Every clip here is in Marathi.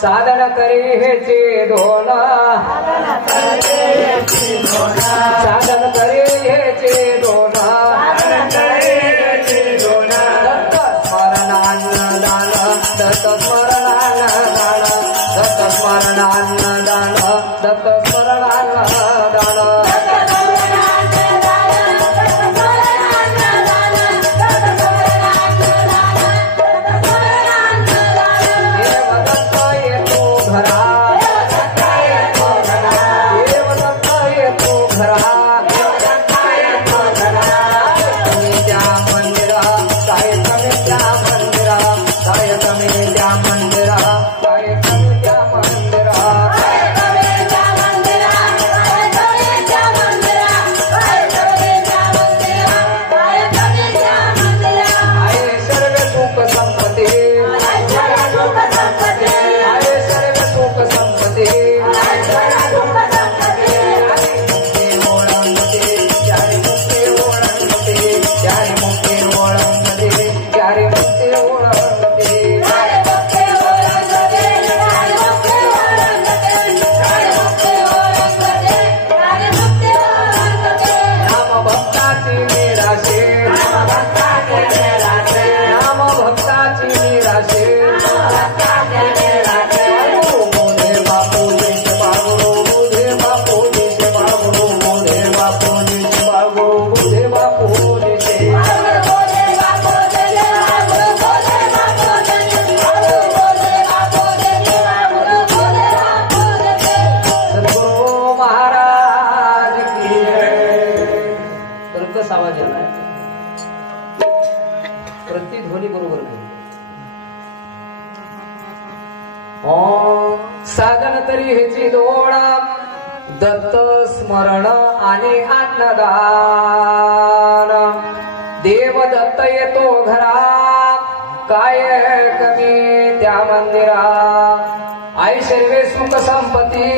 साधन करी हेचे धोना साधन करी हेचे धोना दत्त स्मरणान दान दत्त स्मरणान दान दत्त स्मरणान दान साधन तरी हेची दोडा दत्त स्मरण आणि अन्नदान देव दत्त येतो घरा काय कमी त्या मंदिरा ऐश्वर्य सुख संपत्ती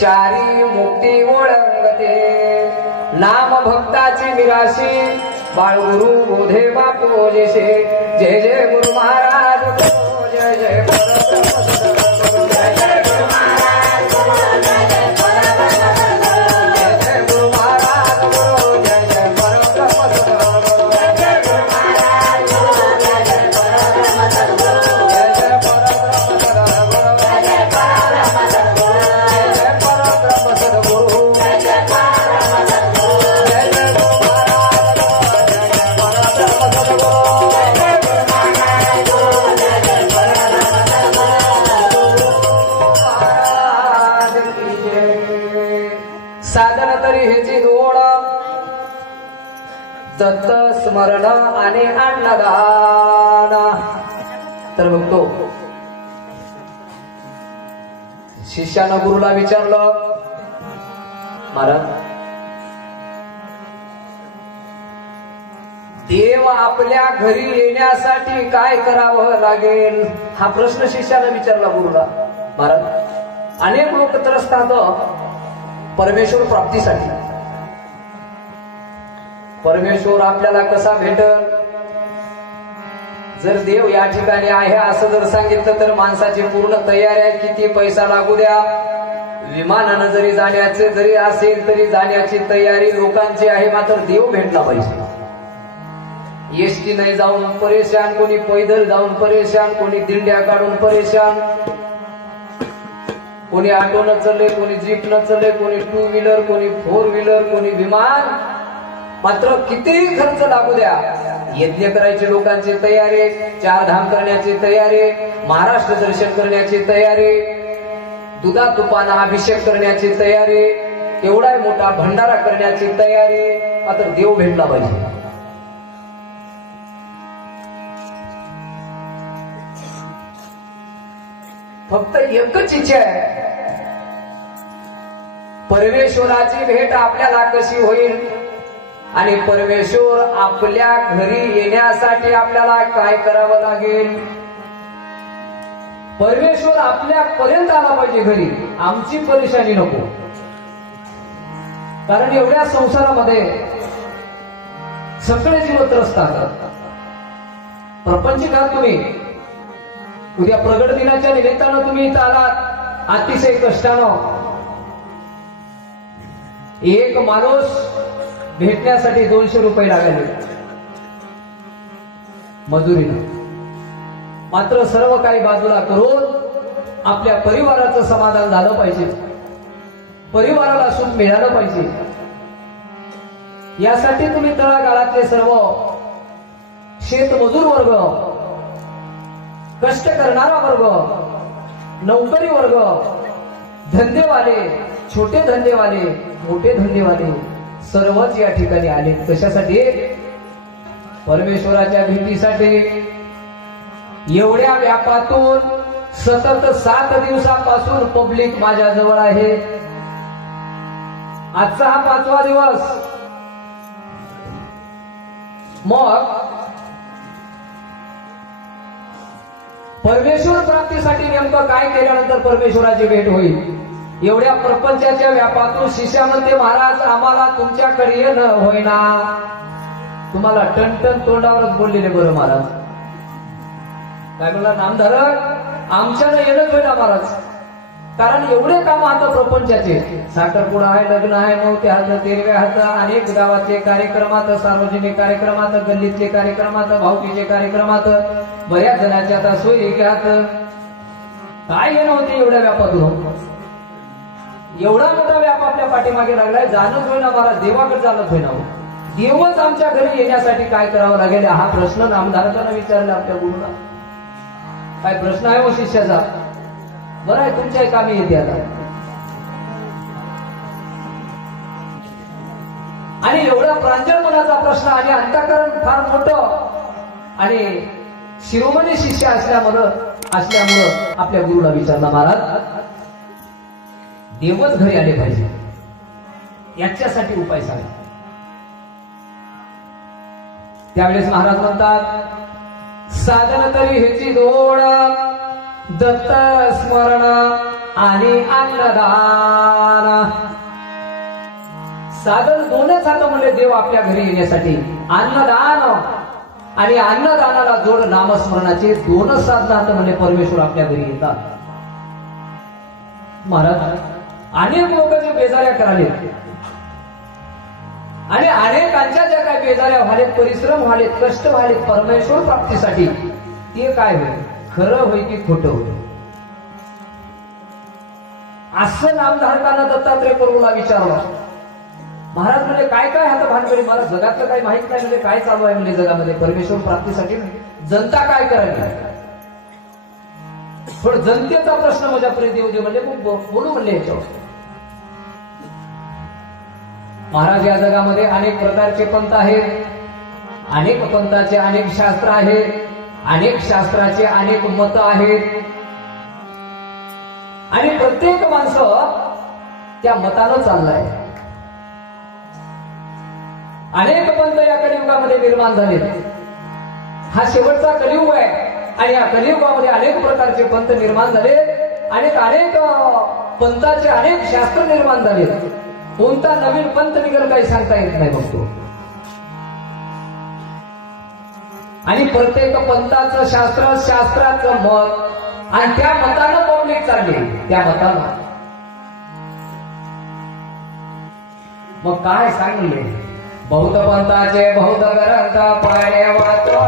चारी मुक्ती ओळंगते नाम भक्ताची निराशी बाळगुरु बोधे बापू जैसे जय जय गुरु महाराज जय जय Jai दत्त स्मरण आणि अन्नदान. तर बघतो शिष्यानं गुरुला विचारलं, महाराज देव आपल्या घरी येण्यासाठी काय करावं लागेल? हा प्रश्न शिष्यानं विचारला गुरुला. महाराज अनेक लोक त्रस्तात परमेश्वर प्राप्तीसाठी. परमेश्वर आपल्याला कसा भेटल? जर देव या ठिकाणी आहे असं जर सांगितलं तर माणसाची पूर्ण तयारी आहे. किती पैसा लागू द्या, विमानानं जरी जाण्याचे जरी असेल तरी जाण्याची तयारी लोकांची आहे. मात्र देव भेटला पाहिजे. एसटी नाही जाऊन परेशान, कोणी पैदल जाऊन परेशान, कोणी दिंड्या काढून परेशान, कोणी ऑटोनं चालले, कोणी जीपनं चालले, कोणी टू व्हीलर, कोणी फोर व्हीलर, कोणी विमान. मात्र कितीही खर्च लागू द्या, यज्ञ करायची लोकांची तयारी, चार धाम करण्याची तयारी, महाराष्ट्र दर्शन करण्याची तयारी, दुधा तुपाना अभिषेक करण्याची तयारी, एवढा मोठा भंडारा करण्याची तयारी. मात्र देव भेटला पाहिजे. फक्त एकच इच्छा आहे, परमेश्वराची भेट आपल्याला कशी होईल आणि परमेश्वर आपल्या घरी येण्यासाठी आपल्याला काय करावं लागेल? परमेश्वर आपल्यापर्यंत आला पाहिजे घरी. आमची परेशानी नको. कारण एवढ्या संसारामध्ये सगळे जीव त्रस्तात. प्रपंचिकात तुम्ही उद्या प्रगट दिनाच्या निमित्तानं तुम्ही इथं आलात, अतिशय कष्टानं. एक माणूस भेटण्यासाठी 200 रुपये लागले मजुरीनं. मात्र सर्व काही बाजूला करून आपल्या परिवाराचं समाधान झालं पाहिजे, परिवाराला सुख मिळालं पाहिजे. यासाठी तुम्ही तळागाळातले सर्व शेतमजूर वर्ग, कष्ट करणारा वर्ग, नोकरी वर्ग, धंदेवाले, छोटे धंदेवाले, मोठे धंदेवाले सर्वच या ठिकाणी आले. कशासाठी? परमेश्वराच्या भेटीसाठी. एवढ्या व्यापातून सतत 7 दिवसापासून पब्लिक माझ्या जवळ आहे. आजचा हा 5वा दिवस. मग परमेश्वर प्राप्तीसाठी नेमकं काय केल्यानंतर परमेश्वराची भेट होईल? एवढ्या प्रपंचाच्या व्यापातून शिष्या म्हणते, महाराज आम्हाला तुमच्याकडे येणं होईना. तुम्हाला टनटन तोंडावरच बोललेले बरं महाराज. काय म्हणला? नामधारक आमच्यानं येणंच होईना महाराज. कारण एवढे काम आता प्रपंचाचे, साखरपुडा आहे, लग्न आहे, नवते हात, तेरवे हात, अनेक गावाचे कार्यक्रमात, सार्वजनिक कार्यक्रमात, गल्लीतले कार्यक्रमात, भावकीचे कार्यक्रमात, बऱ्याच जणांच्या आता सोयरिक्यात. काय येणं होते एवढ्या व्यापातून? एवढा मोठा व्याप आपल्या पाठीमागे लागलाय. जाणंच होईना महाराज, देवाकडे जाणंच होईना. देवच आमच्या घरी येण्यासाठी काय करावं लागेल? हा प्रश्न नामधारकांना विचारला आपल्या गुरुला. काय प्रश्न आहे हो शिष्याचा? बरं आहे, तुमच्या कामी येते आता. आणि एवढा प्रांजळ मनाचा प्रश्न आणि अंतःकरण फार मोठं आणि शिरोमणी शिष्य असल्यामुळं आपल्या गुरुला विचारला, महाराज देवच घरी आले पाहिजे, याच्यासाठी उपाय सांगा. त्यावेळेस महाराज म्हणतात, साधन तरी ह्याची जोड, दत्त स्मरण आणि अन्नदान. साधन दोनच हात म्हणजे देव आपल्या घरी येण्यासाठी. अन्नदान आणि अन्नदानाला जोड नामस्मरणाचे. दोनच साधन हात म्हणजे परमेश्वर आपल्या घरी येतात. महाराज अनेक लोक जे बेजाऱ्या कराले आणि अनेकांच्या ज्या काय बेजाऱ्या व्हालेत, परिश्रम व्हालेत, कष्ट व्हालेत परमेश्वर प्राप्तीसाठी, ते काय होईल? खरं होईल की खोटं होईल? असं नामधारकांना दत्तात्रय प्रभूला विचारलं. महाराज म्हणजे काय काय हात भानगडी? मला जगातलं काही माहित नाही, म्हणजे काय चालू आहे म्हणजे जगामध्ये परमेश्वर प्राप्तीसाठी जनता काय करायला? पण जनतेचा प्रश्न माझ्यापर्यंत येऊ दे म्हणजे बोलू म्हणले याच्यावर. महाराज या जगामध्ये अनेक प्रकारचे पंथ आहेत. अनेक पंथाचे अनेक शास्त्र आहेत, अनेक शास्त्राचे अनेक मत आहेत आणि प्रत्येक माणसं त्या मतानं चाललाय. अनेक पंथ या कलियुगामध्ये निर्माण झाले. हा शेवटचा कलियुग आहे आणि या कलियुगामध्ये अनेक प्रकारचे पंथ निर्माण झाले, अनेक पंथाचे अनेक शास्त्र निर्माण झाले. कोणता नवीन पंथ निघेल काही सांगता येत नाही बघतो. आणि प्रत्येक पंथाचं शास्त्र, शास्त्राचं मत आणि त्या मतानं पब्लिक चालली. त्या मतानं मग काय सांगले? बहुत पंथाचे बहुत ग्रंथ पाळे वाचो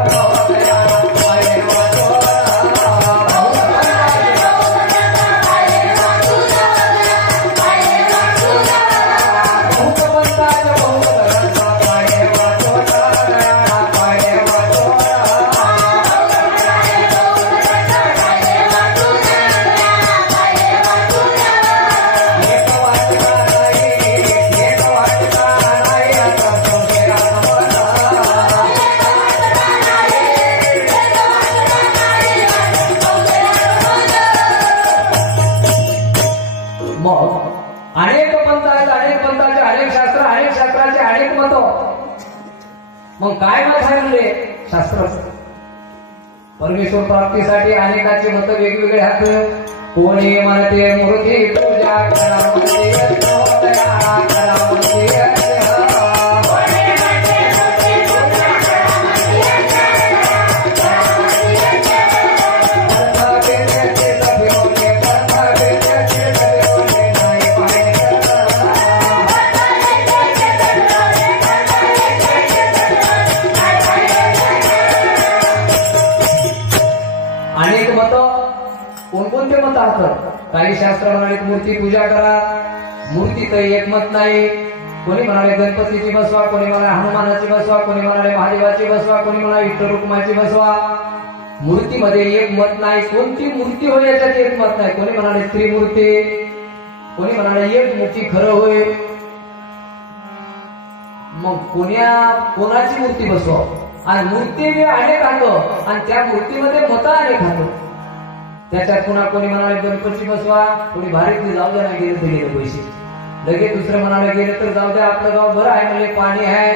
मग काय मत आहे म्हणले? शास्त्र. परमेश्वर प्राप्तीसाठी अनेकांचे मत वेगवेगळे आहेत. कोणी म्हणते मूर्ती पूजा करा, काही शास्त्र म्हणाले मूर्ती पूजा करा. मूर्ती काही एक मत नाही. कोणी म्हणाले गणपतीची बसवा, कोणी म्हणाले हनुमानाची बसवा, कोणी म्हणाले महादेवाची बसवा, कोणी म्हणाले विठ्ठल रुक्माची बसवा. मूर्तीमध्ये एक मत नाही. कोणती मूर्ती होय याच्यात एक मत नाही. कोणी म्हणाले त्रिमूर्ती, कोणी म्हणाले एक मूर्ती खरं होय. मग कोणाची मूर्ती बसवा? आणि मूर्ती अनेक आणलं आणि त्या मूर्तीमध्ये मत अनेक आणलं. त्याच्यात पुन्हा कोणी म्हणाले गणपती बसवा, कोणी भारीतली जाऊ द्या, नाही गेले तर गेले पैसे. लगेच दुसरं म्हणाले गेले तर जाऊ द्या, आपलं गाव बरं आहे, म्हणजे पाणी आहे,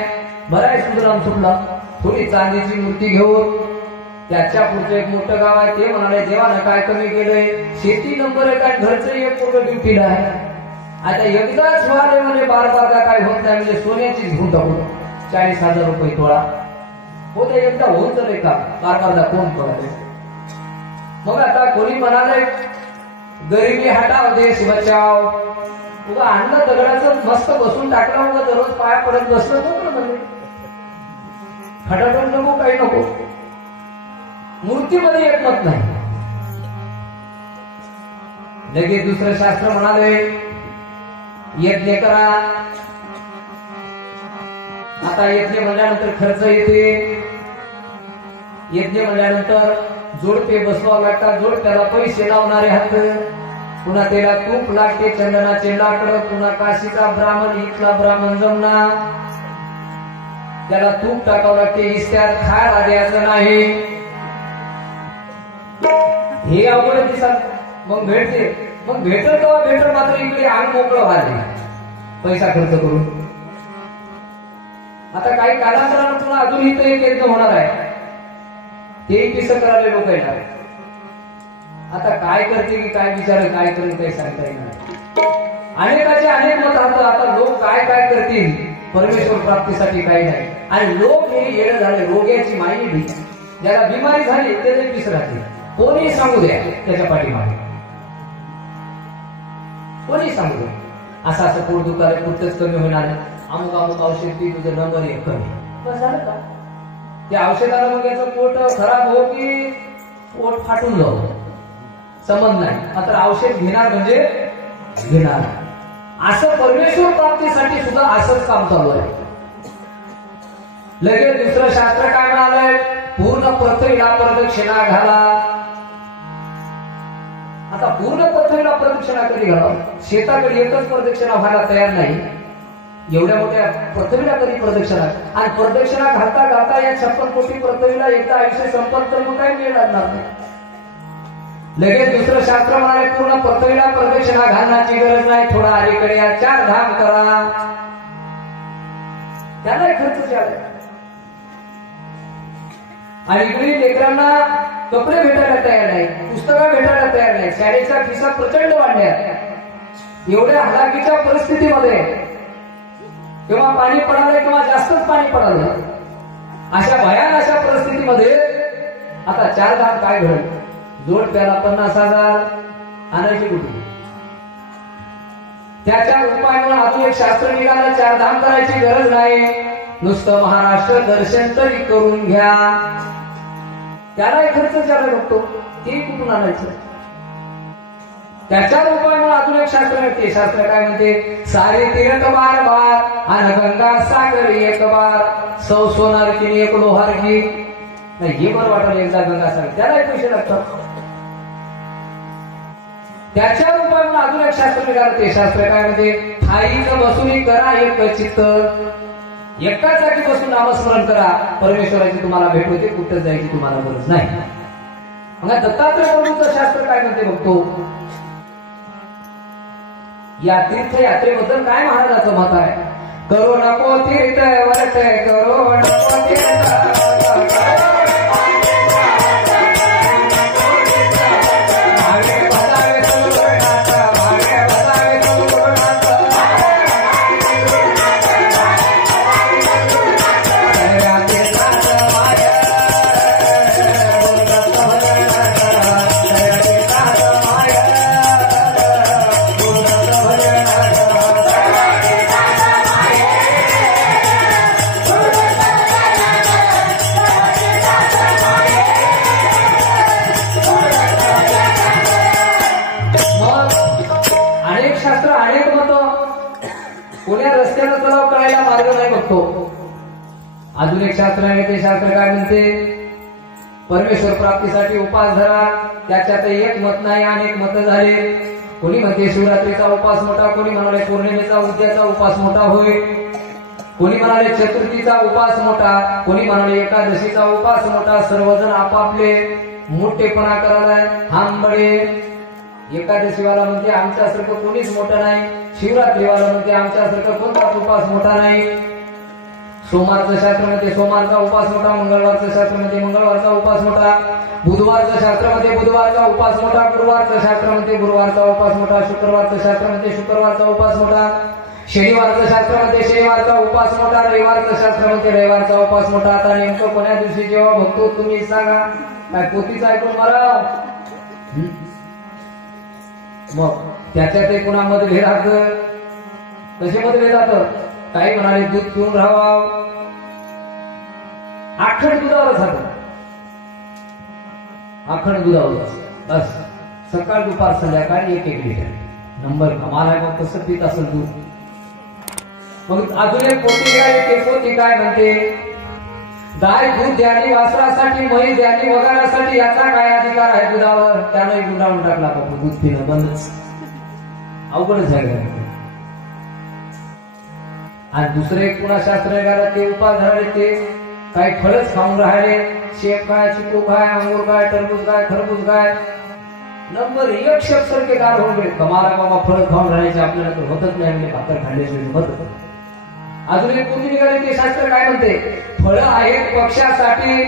बरं आहे, सुधराम सुटला. थोडी चांदीची मूर्ती घेऊन त्याच्या पुढचं एक मोठं गाव आहे, ते म्हणाले देवानं काय कमी केलंय, शेती नंबर आहे काय, घरचं एक पूर्ण ड्युटीला आहे. आता एकदाच वाले म्हणजे बार काय होत नाही, म्हणजे सोन्याचीच घेऊन टाकू 40,000 रुपये तोळा होते. एकदा होऊन तर का बार कोण पडते. मग आता कोणी म्हणाले गरिबी हटाव देश बचाव. उगा अन्न दगडाचं मस्त बसून टाकलं, उगा दररोज पाया पडत बसलं नको म्हणजे खटाटून नको, काही नको. मूर्तीमध्ये एक मत नाही. लगेच दुसरं शास्त्र म्हणाले यज्ञ करा. आता यज्ञ म्हणल्यानंतर खर्च येते. यज्ञ म्हणल्यानंतर जोडपे बसवावं लागतात. जोडप्याला पैसे लावणारे हात, पुन्हा त्याला तूप लागते, चंदनाचे लाकड, पुन्हा काशीचा ब्राह्मण, इथला ब्राह्मण जमना, त्याला तूप टाकावं लागते. इस्त्यात खायला द्यायचं नाही. हे अवघड दिसत. मग भेटते. मग भेटल तेव्हा भेटल, मात्र इकडे अंग मोकळं व्हायला पैसा खर्च करून. आता काही कालांतरानं पुन्हा अजून इथं एक यज्ञ होणार आहे, ते पिसं करायला लोक येणार. आता काय करते की काय विचार काय करेल काही सांगता येणार. अनेकाचे अनेक मत राहतात. आता लोक काय काय करतील परमेश्वर प्राप्तीसाठी काही नाही. आणि लोक हे येणं झाले रोग्याची माहिती भीती. ज्याला बिमारी झाली त्याचे पिस राहते. कोणी सांगू द्या त्याच्या पाठीमागे, कोणी सांगू द्या असं असं पोट दुखायला पुरतच कमी होणार, अमुक अमुक औषध पी तुझं नंबर 1 कमी. बस झालं का? त्या औषधाला मग याचं पोट खराब हो की पोट फाटून जाऊ समज नाही, मात्र औषध घेणार म्हणजे घेणार. असं परमेश्वर प्राप्तीसाठी सुद्धा असंच काम चालू आहे. लगेच दुसरं शास्त्र काय म्हणालंय, पूर्ण पृथ्वीला प्रदक्षिणा घाला. आता पूर्ण पृथ्वीला प्रदक्षिणा कधी घाला? शेताकडे एकच प्रदक्षिणा व्हायला तयार नाही. एवढ्या मोठ्या पृथ्वीला कधी प्रदक्षिणा, आणि प्रदक्षिणा घालता घालता या 56 कोटी पृथ्वीला एकदा आयुष्य संपत तर मग काही वेळ लागणार नाही. लगेच दुसरं शास्त्र म्हणाले पूर्ण पृथ्वीला प्रदक्षिणा घालण्याची गरज नाही, थोडा अलीकडे या 4 धाम करा, त्याला खर्च झाला. आणि इकडे लेकरांना कपडे भेटायला तयार नाही, पुस्तकं भेटायला तयार नाही, शाळेचा खिसा प्रचंड वाढल्या. एवढ्या हलाखीच्या परिस्थितीमध्ये किंवा पाणी पडालं किंवा जास्तच पाणी पडालं, अशा भयान अशा परिस्थितीमध्ये आता 4 धाम काय घडलं? जोड प्याला 50,000 आणायची कुठे? त्याच्या उपायामुळे अजून एक शास्त्र निघालं, 4 धाम करायची गरज नाही, नुसतं महाराष्ट्र दर्शन तरी करून घ्या. त्याला खर्च ज्याला लागतो ते कुठून आणायचं? त्याच्या उपायामुळे अजून एक शास्त्र मिळते. शास्त्र काय म्हणते? सारे तीर्थ बार बार आणि गंगा सागर एक बार, 100 सोनार की 1 लोहार की. नाही हे बरं वाटलं एकदा गंगा सागर, त्याला पैसे लागतात. त्याच्या उपायामुळे अजून एक शास्त्र निघालं. ते शास्त्र काय म्हणते? ठाईच बसून करा एक चित्त, एकाच जागी बसून नामस्मरण करा, परमेश्वराची तुम्हाला भेट होते, कुठं जायची तुम्हाला गरज नाही. मग दत्तात्रय प्रभूचं शास्त्र काय म्हणते बघतो. या तीर्थयात्रेबद्दल काय महाराजाचं मत आहे? करो नको तीर्थ वर्त, करो नको तीर्थ अजून एक शास्त्र आहे. ते शास्त्र काय म्हणते? परमेश्वर प्राप्तीसाठी उपास धरा. त्याच्यात एक मत नाही, अनेक मत झाले. कोणी म्हणते शिवरात्रीचा उपास मोठा, कोणी म्हणाले पौर्णिमेचा उद्याचा उपास मोठा होय, कोणी म्हणाले चतुर्थीचा उपास मोठा, कोणी म्हणाले एकादशीचा उपास मोठा. सर्वजण आपापले मोठेपणा करायला हांबळे. एकादशीवाला म्हणते आमच्यासारखं कोणीच मोठं नाही, शिवरात्रीवाला म्हणते आमच्यासारखं कोणताच उपास मोठा नाही. सोमवारचं शास्त्र मध्ये सोमवारचा उपास मोठा, मंगळवारचं शास्त्र मध्ये मंगळवारचा उपास मोठा, बुधवारचं शास्त्र मध्ये बुधवारचा उपास मोठा, गुरुवारचं शास्त्र मध्ये गुरुवारचा उपास मोठा, शुक्रवारचं शास्त्र मध्ये शुक्रवारचा उपास मोठा, शनिवारचं शास्त्र मध्ये शनिवारचा उपास मोठा, रविवारचं शास्त्र मध्ये रविवारचा उपास मोठा. आता नेमकं कोण्या दिवशी जेव्हा बघतो तुम्ही सांगा, काय पोतीच ऐकून मला. मग त्याच्यात कुणा मतभेद राहतं. कसे मतभेद राहतं? काही म्हणाले दूध पिऊन राहावं, आखड दुधावर झालं, आखड दुधावर बस सकाळ दुपार संध्याकाळ 1-1 लिटर नंबर कमाल आहे. मग कसं पित असेल दूध? मग अजून एक पोती काय, ते पोती काय म्हणते? गाय दूध द्यावी वासरासाठी, म्हैस द्यावी वगारासाठी, याचा काय अधिकार आहे दुधावर? त्याने गुंडाळून टाकला बाबा, दूध पिणं बंदच. अवघडच झालं. आणि दुसरे एक पुन्हा शास्त्र निघालं, ते उपास धराले, ते काही फळच खाऊन राहिले. शेप काय, चिकू काय, अंगूर काय, टरबूज काय, खरबूज काय, नंबर 1 सारखे गार होऊन गेले. कमाला बाबा फळ खाऊन राहायचे, आपल्याला तर होतच नाही, भाकर खाल्ल्याशिवाय होत. अजून एक कोणती निघाले, ते शास्त्र काय म्हणते? फळं आहेत पक्षासाठी,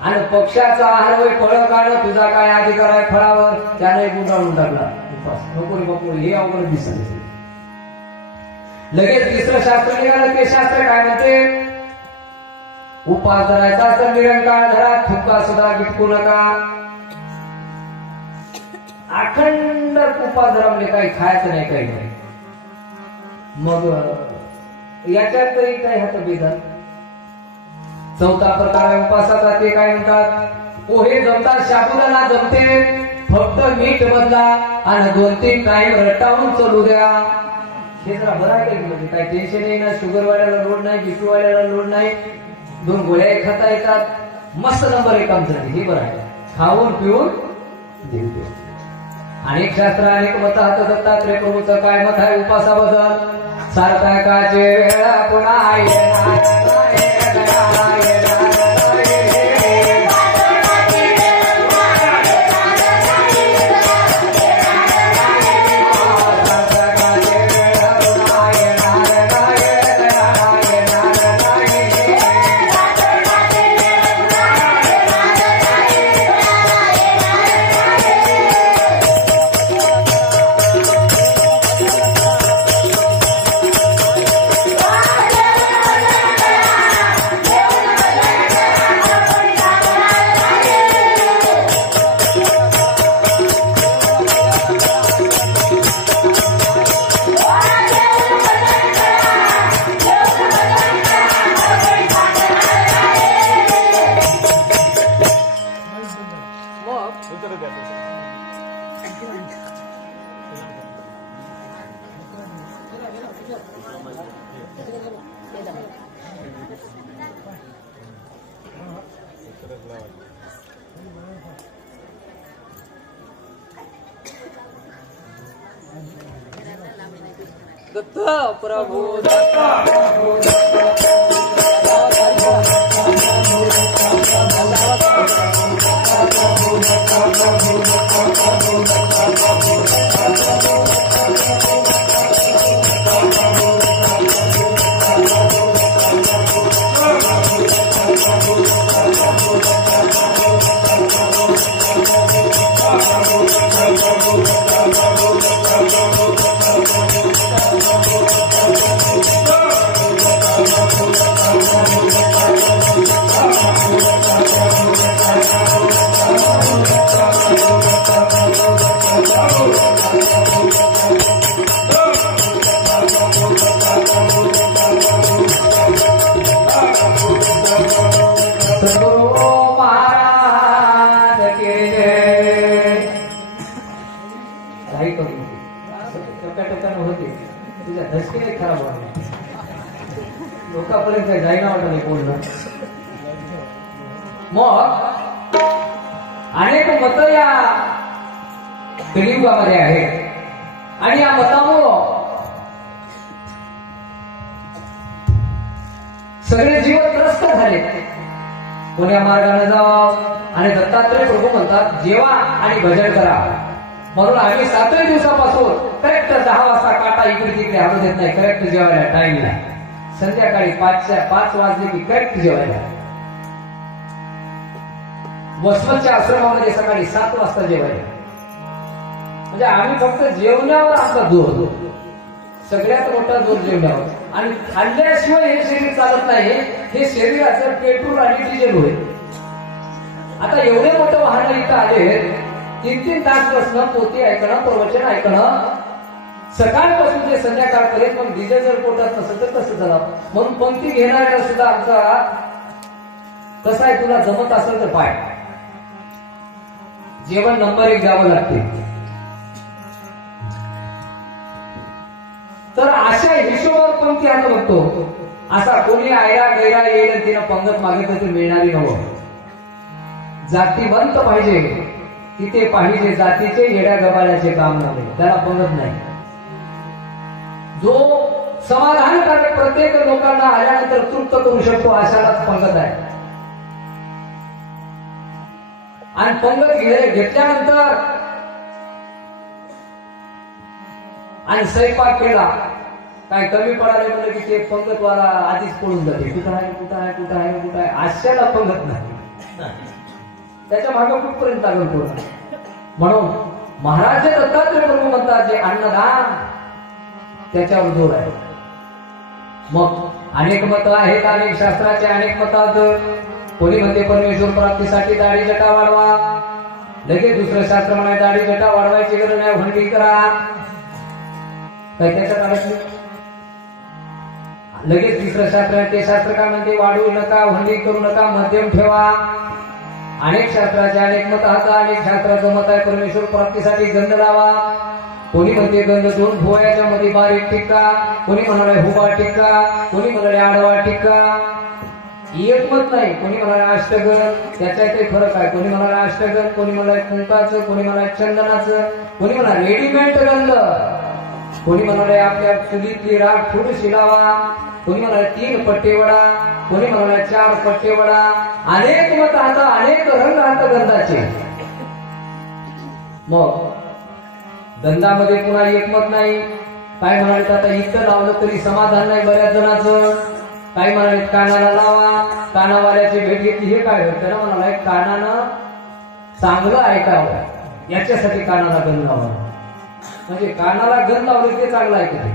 आणि पक्षाचा आहार होय फळं काढणं, तुझा काय अधिकार आहे फळावर? त्याने गुंडाळून टाकला उपास. नको रे हे अवघड दिसत. लगेच तिसरं शास्त्र निघालं, ते शास्त्र काय म्हणते? उपास धरायचा तर निरंकाळ धरा, थुका सुद्धा गिटकू नका. अखंड उपास धरा, म्हणजे काही खायचं नाही, काही नाही. मग याच्यात तरी काय हात बेदात. चौथा प्रकार आहे उपासाचा, ते काय म्हणतात? पोहे जमतात, शाबुदाना जमते, फक्त मीठ बदला आणि 2-3 टाइम रटावून चालू द्या. हे जरा बरं आहे, म्हणजे काय टेन्शन नाही ना, शुगर वाल्याला लोड नाही, बीपी वाल्याला लोड नाही, 2 गोळ्या खाता येतात, मस्त नंबर 1 आमचं. हे बरं आहे, खाऊन पिऊन देऊ. अनेक शास्त्र, अनेक मत हात. दत्तात्रय प्रभूचं काय मत आहे उपासाबद्दल? सार्थकाचे वेळ पुन्हा येणार दत्त प्रभु लोकांपर्यंत जायना वाटत नाही बोलणं. मग अनेक मत या कलियुगामध्ये आहेत आणि या मतामुळं सगळे जीव त्रस्त झाले. कोण्या मार्गाने जावं आणि दत्तात्रय प्रभू म्हणतात जेवा आणि भजन करा. म्हणून आम्ही 7 दिवसापासून करेक्ट 10 वाजता काटा इकडे तिकडे हलू देत नाही. करेक्ट जेवायला टाइमला संध्याकाळी 5 वाजले की करेक्ट जेवायला. वसमतच्या आश्रमामध्ये सकाळी 7 वाजता जेवायला. म्हणजे आम्ही फक्त जेवण्यावर आमचा जोर, सगळ्यात मोठा जोर जेवण्यावर. आणि खाल्ल्याशिवाय हे शरीर चालत नाही. हे शरीराचं पेट्रोल आणि डिझेल होईल. आता एवढे मोठं वाहन इथं आले 3-3 तास बसणं, पोती ऐकणं, प्रवचन ऐकणं सकाळपासून ते संध्याकाळपर्यंत. मग डिझेल जर पोटात नसेल तर कसं झालं. म्हणून पंक्ती घेणाऱ्याला सुद्धा आमचा कसं आहे, तुला जमत असेल तर पाय जेवण नंबर 1 द्यावं लागते. तर अशा हिशोबावर पंक्ती आता बघतो. असा कोणी आयरा गैरा येईल तिनं पंगत मागितलं तर मिळणारी नवं. जातीवंत पाहिजे तिथे पाहिजे जातीचे येड्या गबाळ्याचे काम नव्हे, त्याला पंगत नाही. जो समाधानकारक प्रत्येक लोकांना आल्यानंतर तृप्त करू शकतो अशालाच पंगत आहे. आणि पंगत घेतल्यानंतर आणि स्वयंपाक केला काय कमी पडाले म्हणलं की ते पंगतवाला आधीच पळून जाते. कुठं आहे कुठं आहे कुठं आहे कुठं आहे अशाला पंगत नाही. त्याच्या मागे कुठपर्यंत लागल कोण. म्हणून महाराज दत्तात्रय प्रभू म्हणतात जे अन्नदान त्याच्यावर जोर आहे. मग अनेक मत आहेत, अनेक शास्त्राचे अनेक मतात. कोणी म्हणते परमेश्वर प्राप्तीसाठी दाढी जटा वाढवा. लगेच दुसरं शास्त्र म्हणाय दाढी जटा वाढवायची गरज नाही, भंडी करा. काय त्याच्यात अडचणी. लगेच तिसरं शास्त्र ते शास्त्र काय म्हणते वाढवू नका, भंडी करू नका, मध्यम ठेवा. अनेक शास्त्राचे अनेक मत आहेत. अनेक शास्त्राचं मत आहे परमेश्वर प्राप्तीसाठी गंध लावा. कोणी म्हणते गंध 2 भुवयाच्या मध्ये बारीक टिक्का, कोणी म्हणाले हुबा टिक्का, कोणी म्हणाले आडवा टिक्का. एक मत नाही. कोणी म्हणाले अष्टगण, त्याच्यात फरक आहे. कोणी म्हणाले अष्टगण, कोणी म्हणाले कुंकाचं, कोणी म्हणाले चंदनाचं, कोणी म्हणाले रेडीमेड गंध. कोणी म्हणाले आपल्या चुलीतली राख थोडीशी लावा, कोणी म्हणाले 3 पट्टे वडा, कोणी म्हणाले 4 पट्टे वडा. अनेक मत राहतं, अनेक रंग राहतं गंधाचे. मग गंधामध्ये पुन्हा एकमत नाही. काय म्हणाले आता इथं लावलं तरी समाधान नाही बऱ्याच जणांचं. काय म्हणाले कानाला लावा, कानावाल्याची भेट घेतली. हे काय होतं ना, म्हणाला कानानं चांगलं ऐकावं याच्यासाठी कानाला गंध लावा. म्हणजे कानाला गंध लावले ते चांगलं ऐकते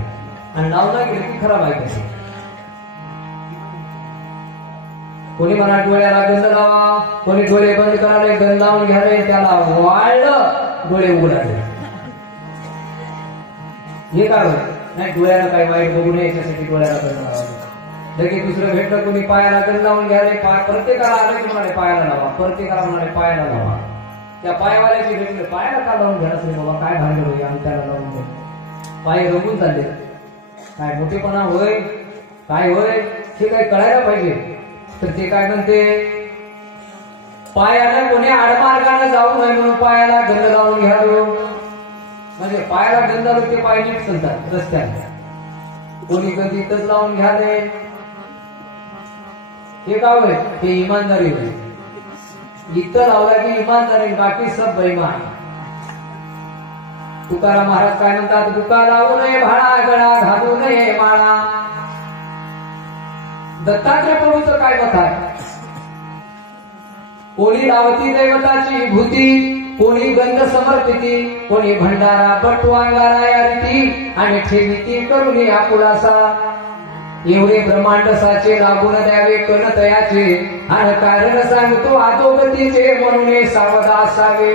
आणि लाव नाही गेले की खराब ऐकते. कोणी म्हणा डोळ्याला गंध लावा, कोणी डोळे बंद करायला गंध लावून घ्यावे, त्याला वाळलं डोळे उघडाले. हे काय नाही, डोळ्याला काही वाईट बघू नये याच्यासाठी डोळ्याला गंध लावा. लगेच दुसरं भेटलं कोणी पायाला गंध लावून घ्यावे, प्रत्येकाला आलं की म्हणाले पायाला लावा, प्रत्येकाला म्हणाले पायाला लावा. त्या पायवाल्याची भेटले पायाला का लावून घ्यायचं नाही बाबा, काय भांडण होईल आम्ही त्याला लावून घ्या. पाय रंगून चालले, काय मोठेपणा होय काय होय हे काय कळायला पाहिजे. तर ते काय म्हणते, पायाला कोणी आडमार्गाने जाऊ नये म्हणून पायाला गंध लावून घ्यावं. म्हणजे पायाला गंध लावून ते पाय नीट चालतात रस्त्याने. कोणी गंध इथंच लावून घ्यावे, हे काय होय, हे इमानदारी होय. इथं लावला की इमानदारी, बाकी सब बेईमान. तुकाराम महाराज काय म्हणतात, दुका लावू नये भाळा, गळा घालू नये माळा. दत्तात्रय प्रभूचं काय मत आहे, कोणी लावती दैवताची भूती, कोणी गंध समर्पिती, कोणी भंडारा बटवांगारा या रीती आणि ठेविती करून आपुलासा. एवढे ब्रह्मांड साचे लागून द्यावे कण तयाचे, आणि कारण सांगतो आतोगतीचे म्हणून सावध असावे.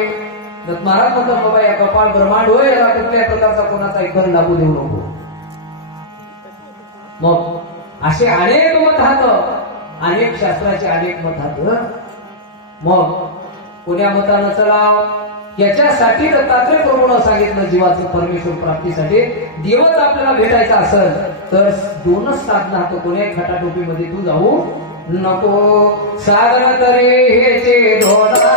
महाराज म्हणतात बाबा या कपाळ ब्रह्मांड होय, याला कुठल्याही प्रकारचा कोणाचाही कण लागू देऊ नको. मग असे अनेक मत राहतं, अनेक शास्त्राचे अनेक मत राहतं. मग कोण्या मतानं चलाव, याच्यासाठी दत्तात्रय प्रभूनं सांगितलं जीवाचं परमेश्वर प्राप्तीसाठी देवच आपल्याला भेटायचा असेल तर 2च साधना हातो. कोण्याही खटाटोपीमध्ये तू जाऊ नको. साधन तरी हेचे धोडा,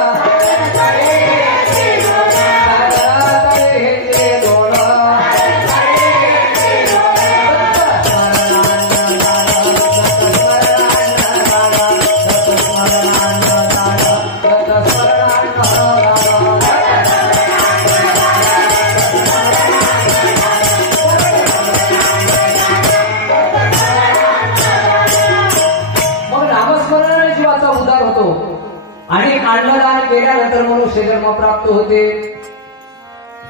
आणि अन्नदान केल्यानंतर मनुष्य जन्म प्राप्त होते.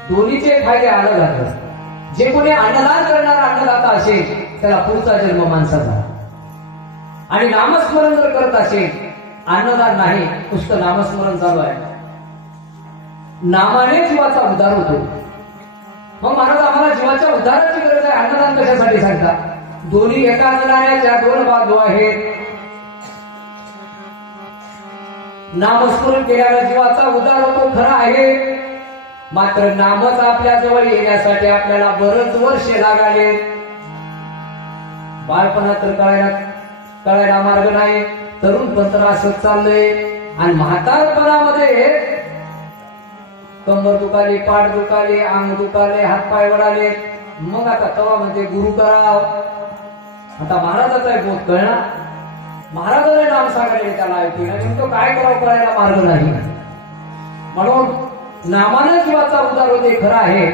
दोन्हीचे फायदे अलग आहेत. जे कोणी अन्नदान करणारा अन्नदाता असेल त्याला पुढचा जन्म माणसाचा, आणि नामस्मरण जर करत असेल, अन्नदान नाही नुसतं नामस्मरण चालू आहे, नामाने जीवाचा उद्धार होतो. मग महाराज आम्हाला जीवाच्या उद्धाराची गरज आहे, अन्नदान कशासाठी सांगतात. दोन्ही एकाच नाण्याच्या 2 बाजू आहेत. नामस्मरण केल्यानं जीवाचा उद्धार होतो खरं आहे, मात्र नामच आपल्या जवळ येण्यासाठी आपल्याला बरंच वर्ष लागाले. बालपणात तर कळायला मार्ग नाही, तरुणपण तर असंच चाललंय, आणि म्हातारपणामध्ये कंबर दुखाली, पाठ दुखाली, अंग दुखाले, हातपाय वडाले. मग आता तवा म्हणते गुरु कराव. आता महाराजाचा बोध कळणार, महाराजाने नाम सांगितले त्याला ऐकून, नेमकं काय करावं कळायला मार्ग नाही. म्हणून नामानं जीवाचा उद्धार होते खरं आहे,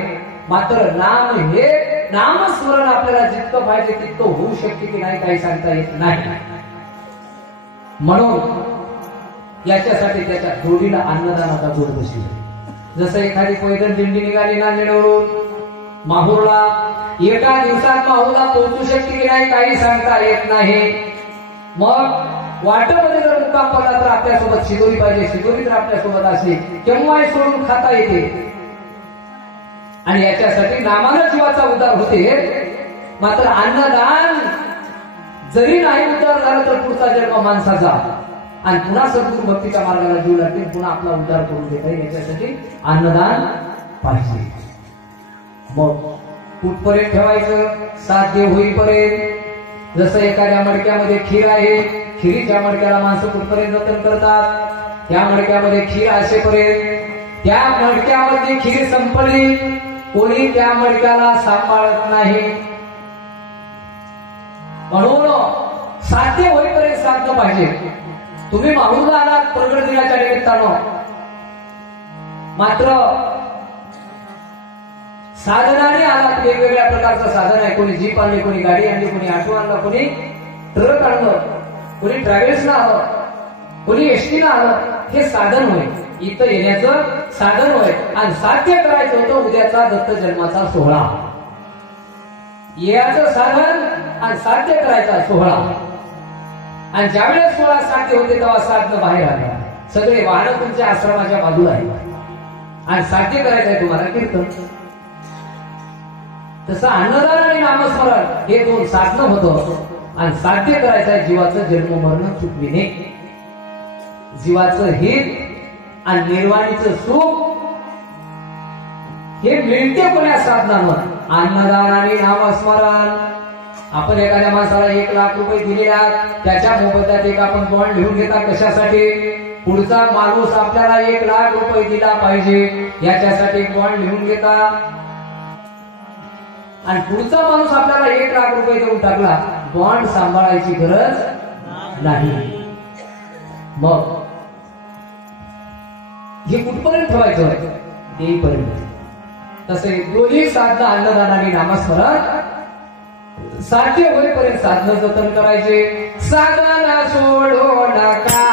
मात्र नाम हे नामस्मरण आपल्याला जितकं पाहिजे तितकं होऊ शकते की नाही काही सांगता येत नाही. म्हणून याच्यासाठी त्याच्या जोडीला अन्नदानाचा जोड बसली. जसं एखादी पैदल दिंडी निघाली नांदेडवरून माहूरला, एका दिवसात माहूरला पोहोचू शकते की नाही काही सांगता येत नाही. मग वाटेमध्ये जर मुक्काम पडला तर आपल्यासोबत शिदोरी पाहिजे, शिदोरी तर आपल्यासोबत असली केव्हा सोडून खाता येते. आणि याच्यासाठी नामानं जीवाचा उद्धार होते, मात्र अन्नदान जरी नाही उद्धार झाला तर पुढचा जन्म माणसाचा, आणि पुन्हा सद्गुरू भक्तीच्या मार्गाला जीव लागतील, पुन्हा आपला उद्धार करून देता येईल. याच्यासाठी अन्नदान पाहिजे. मग कुठपर्यंत ठेवायचं, साध्य होईपर्यंत. जसं एखाद्या मडक्यामध्ये खीर आहे, खिरीच्या मडक्याला माणसं कुठपर्यंत जतन करतात, त्या मडक्यामध्ये खीर असेपर्यंत. त्या मडक्यामध्ये खीर संपली कोणी त्या मडक्याला सांभाळत नाही. म्हणून साध्य होईपर्यंत साधलं पाहिजे. तुम्ही माहूरला आलात प्रगट दिनाच्या निमित्तानं, मात्र साधनाने आलात. वेगवेगळ्या प्रकारचं साधन आहे. कोणी जीप आणली, कोणी गाडी आणली, कोणी ऑटो आणला, कोणी ट्रक आणलं, कोणी ट्रॅव्हल्सला आलं, कोणी एसटीला आलं. हे साधन होय, इथं येण्याचं साधन होय. आणि साध्य करायचं होतं उद्याचा दत्त जन्माचा सोहळा. याचं साधन आणि साध्य करायचा सोहळा. आणि ज्यावेळेस सोहळा साध्य होते तेव्हा साधन बाहेर आले. सगळे वाहन तुमच्या आश्रमाच्या बाजूला आहे आणि साध्य करायचं आहे तुम्हाला कीर्तन. तसं अन्नदान आणि नामस्मरण हे दोन साधन होतं. आणि साध्य करायचं आहे जीवाचं जन्म मरण चुकविणे. जीवाचं हित आणि निर्वाणीचं सुख हे मिळते कोण्या साधनांवर? अन्नदान आणि नामस्मरण. आपण एखाद्या माणसाला 1 लाख रुपये दिलेला, त्याच्या मोबदल्यात एक आपण बॉन्ड लिहून घेता. कशासाठी? पुढचा माणूस आपल्याला 1 लाख रुपये दिला पाहिजे याच्यासाठी बॉन्ड लिहून घेता. आणि पुढचा माणूस आपल्याला 1 लाख रुपये देऊन टाकला, बॉन्ड सांभाळायची गरज नाही. मग हे कुठपर्यंत ठेवायचं? देईपर्यंत. तसे दोन्ही साधनं अन्नदान आणि नामस्मरण साध्य होईपर्यंत साधनं जतन करायचे. साधना सोडू नका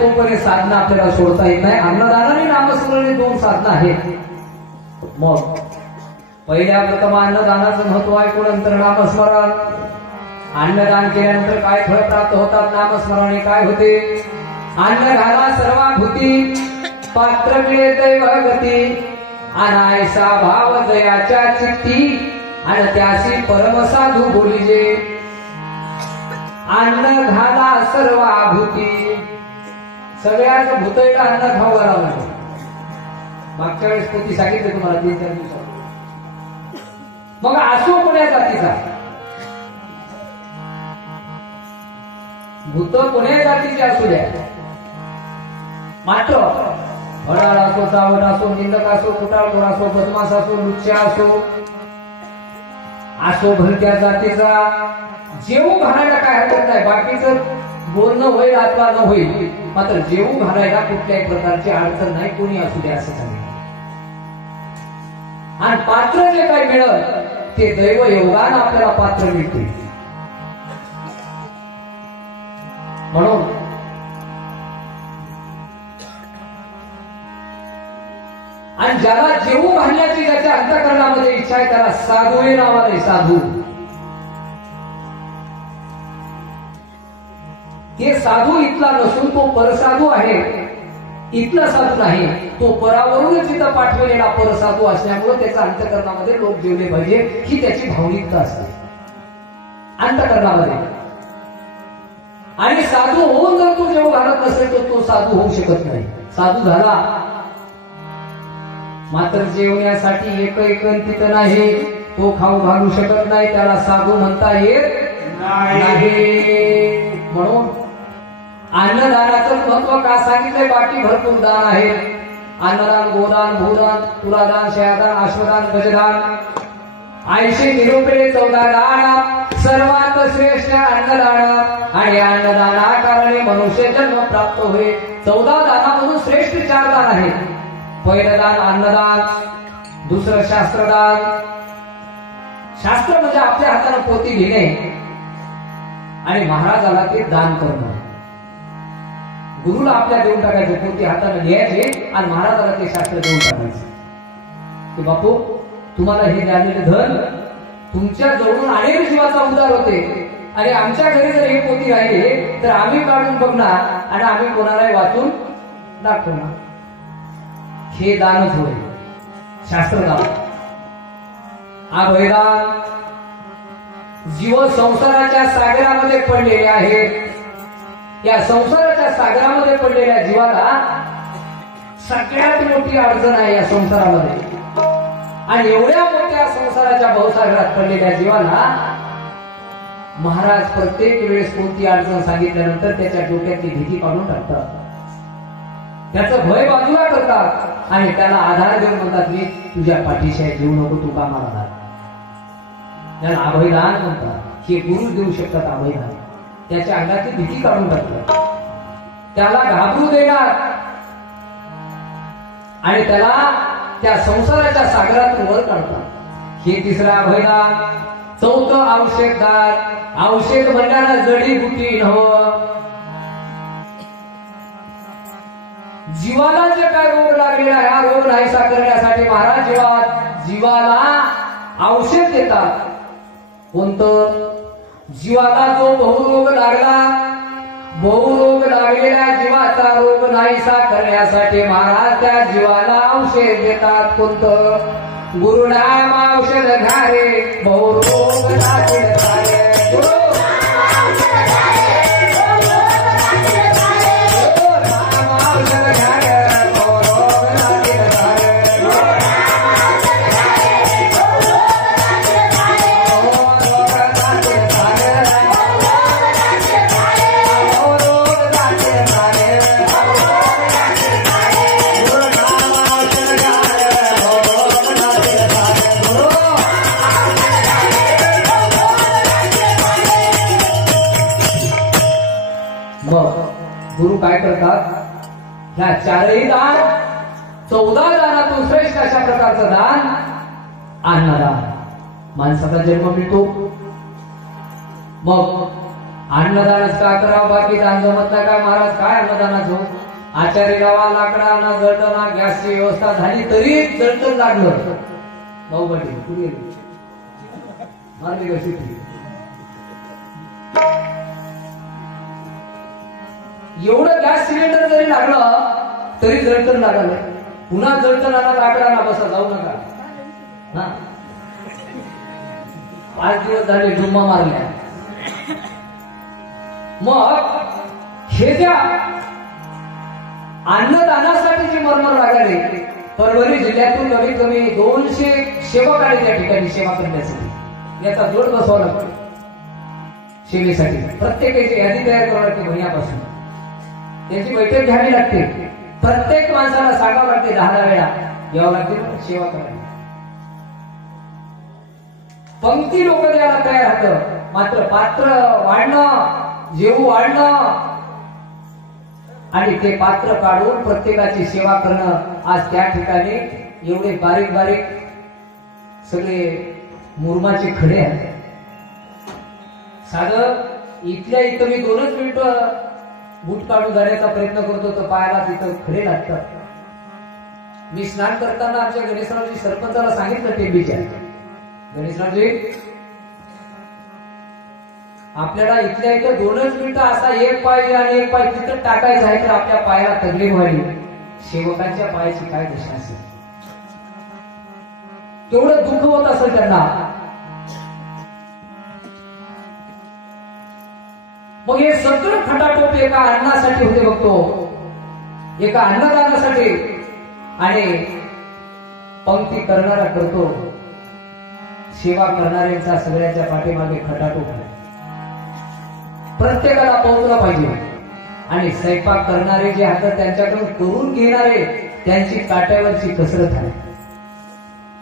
तोपर्यंत साधना आपल्याला सोडता येत नाही. अन्नदान आणि नामस्मरण हे दोन साधना आहेत. मग पहिल्या प्रथम अन्नदानाचं महत्व आहे, नंतर नामस्मरण. अन्नदान केल्यानंतर काय फळ प्राप्त होतात? नामस्मरणे काय होते? अन्न घाला सर्वाभूती, पात्र मिळे दैव गती. अनायसा भाव जयाच्या चित्ती, आणि त्याशी परमसाधू बोलिजे. अन्न घाला सर्वाभूती, सगळ्याच भूतईला अन्न खाऊ घालावं लागेल. मागच्या वेळेस पोती सांगितलं तुम्हाला 3-4 दिवसात. मग असो कोण्या जातीचा, भूत कोण्या जातीचे असू द्या, मात्र फळाळ असो, चावड असो, निंदक असो, कुटाळखोर असो, बदमाश असो, लुच्चा असो भलत्या जातीचा जेवू घालायला काय हरकत नाही. बाकीचं बोलणं होईल अथवा न होईल, मात्र जेवू घालायला कुठल्याही प्रकारची अडचण नाही, कोणी असू द्या असं सांगितलं. आणि पात्र जे काही मिळत ते दैव योगानं आपल्याला पात्र मिळते. म्हणून आणि ज्याला जेवू घालण्याची ज्याच्या अंतःकरणामध्ये इच्छा आहे त्याला साधू हे नाव आले. साधू हे साधू इथला नसून तो परसाधू आहे. इथला साधू नाही, तो परावरूनच इथं पाठवलेला परसाधू असल्यामुळे त्याच्या अंतःकरणामध्ये लोक जेवले पाहिजे ही त्याची भावनिकता असते अंतःकरणामध्ये. आणि साधू होऊन जर तो जेव घालत नसेल तर तो साधू होऊ शकत नाही. साधू झाला मात्र जेवण्यासाठी एक तिथं नाही, तो खाऊ घालू शकत नाही, त्याला साधू म्हणता येत नाही. म्हणून अन्नदानाचं महत्व का सांगितलंय? बाकी भरपूर दान आहे. अन्नदान, गोदान, भूदान, तुलादान, शयादान, अश्वदान, गजदान, 80 निरुपे 14 दान, सर्वात श्रेष्ठ अन्नदान. आणि अन्नदाना कारणे मनुष्य जन्म प्राप्त होईल. 14 दानामधून श्रेष्ठ 4 दान आहेत. पहिलं दान अन्नदान, दुसरं शास्त्रदान. शास्त्र म्हणजे आपल्या हाताने पोथी घेणे आणि महाराजाला ते दान करणं. गुरुला आपल्या देऊन टाकायचे, पोथी हाताने घ्यायचे आणि महाराजाला ते शास्त्र देऊन टाकायचे की बापू तुम्हाला हे द्यालेलं धन तुमच्या जवळून अनेक जीवाचा उद्धार होते. आणि आमच्या घरी जर हे पोथी राहिले तर आम्ही काढून बघणार आणि आम्ही कोणालाही वाचून दाखवणार. हे दानच होय शास्त्रदान. अभयदान. जीव संसाराच्या सागरामध्ये पडलेले आहेत. या संसाराच्या सागरामध्ये पडलेल्या जीवाला सगळ्यात मोठी अडचण आहे या संसारामध्ये. आणि एवढ्या मोठ्या संसाराच्या भवसागरात पडलेल्या जीवाला महाराज प्रत्येक वेळेस कोणती अडचण सांगितल्यानंतर त्याच्या डोक्यातली भीती काढून टाकतात, त्याचं भय बाजूला करतात आणि त्याला आधार देऊन म्हणतात मी तुझ्या पाठीशी आहे, जीव नको तू कामाला जा. त्याला अभयदान म्हणतात. हे गुरु देऊ शकतात अभयदान. त्याच्या अंगाची भीती काढून टाकतात, त्याला घाबरू देणार आणि त्याला त्या संसाराच्या सागरातून वर काढतात. हे तिसरं अभयदान. चौथं औषधदान. औषध म्हणणारा जडीबुटी नव्हतं. जीवाला जे काय रोग लागलेला आहे हा रोग नाहीसा करण्यासाठी महाराज जीवाला औषध देतात. कोणतं? जीवाला जो बहुरोग लागला, बहुरोग लागलेल्या जीवाचा रोग नाहीसा करण्यासाठी महाराज त्या जीवाला औषध देतात. कोणतं? गुरुनाम औषध घ्या रे, बहुरोग लागेल रे. गुरु काय करतात? ह्या 4ही दान, 14 दानातून श्रेष्ठ अशा प्रकारचं दान अन्नदान. माणसाचा जन्म मिळतो, मग अन्नदानच का करावं? बाकी दान जमत नाही का महाराज? काय अन्नदानाचं? आचारी गावा लाकडा आणा, जळटणा, गॅसची व्यवस्था झाली तरी जळटण लागलं. भाऊबंडी पुढे मारली कशी एवढं गॅस सिलेंडर जरी लागलं तरी जळटण लागलं. पुन्हा जळटणाला लाकडाला बसा, जाऊ नका. 5 दिवस झाले जुम्मा मारल्या. मग हे ज्या अन्नदानासाठी जी मरमर लागले, परभणी जिल्ह्यातून कमीत कमी 200 सेवक आले त्या ठिकाणी सेवा करण्यासाठी. याचा जोड बसवावा लागतो सेवेसाठी. प्रत्येकाची यादी तयार करावी लागते महिन्यापासून. त्याची बैठक घ्यावी लागते. प्रत्येक माणसाला सांगावं लागते 10 वेळा यावं लागते सेवा करायला. पंक्ती लोक द्यायला तयार राहतं. मात्र पात्र वाढणं, जेवू वाढणं आणि ते पात्र काढून प्रत्येकाची सेवा करणं. आज त्या ठिकाणी एवढे बारीक बारीक सगळे मुरमाचे खडे आहेत. साधं इथल्या इथं मी 2च मिनिटं बूट काढून जाण्याचा प्रयत्न करतो तर पायाला तिथं खडे लागतात. मी स्नान करताना आमच्या गणेशरावजी सरपंचाला सांगितलं टेंबीच्या, गणेशरावजी आपल्याला इथल्या इथे 2च मिनिटं असा एक पाय आणि एक पाय तिथं टाकायचा आहे तर आपल्या पायाला तगडी व्हावी, सेवकांच्या पायाची काय दिशा असेल, तेवढं दुःख होत असेल त्यांना. मग हे सगळं खटाटोप एका अन्नासाठी होते बघतो, एका अन्नदानासाठी. आणि पंक्ती करणारा करतो, सेवा करणाऱ्यांचा सगळ्यांच्या पाठीमागे खटाटोप आहे. प्रत्येकाला पोहोचलं पाहिजे. आणि स्वयंपाक करणारे जे हात त्यांच्याकडून करून घेणारे त्यांची काट्यावरची कसरत आहे.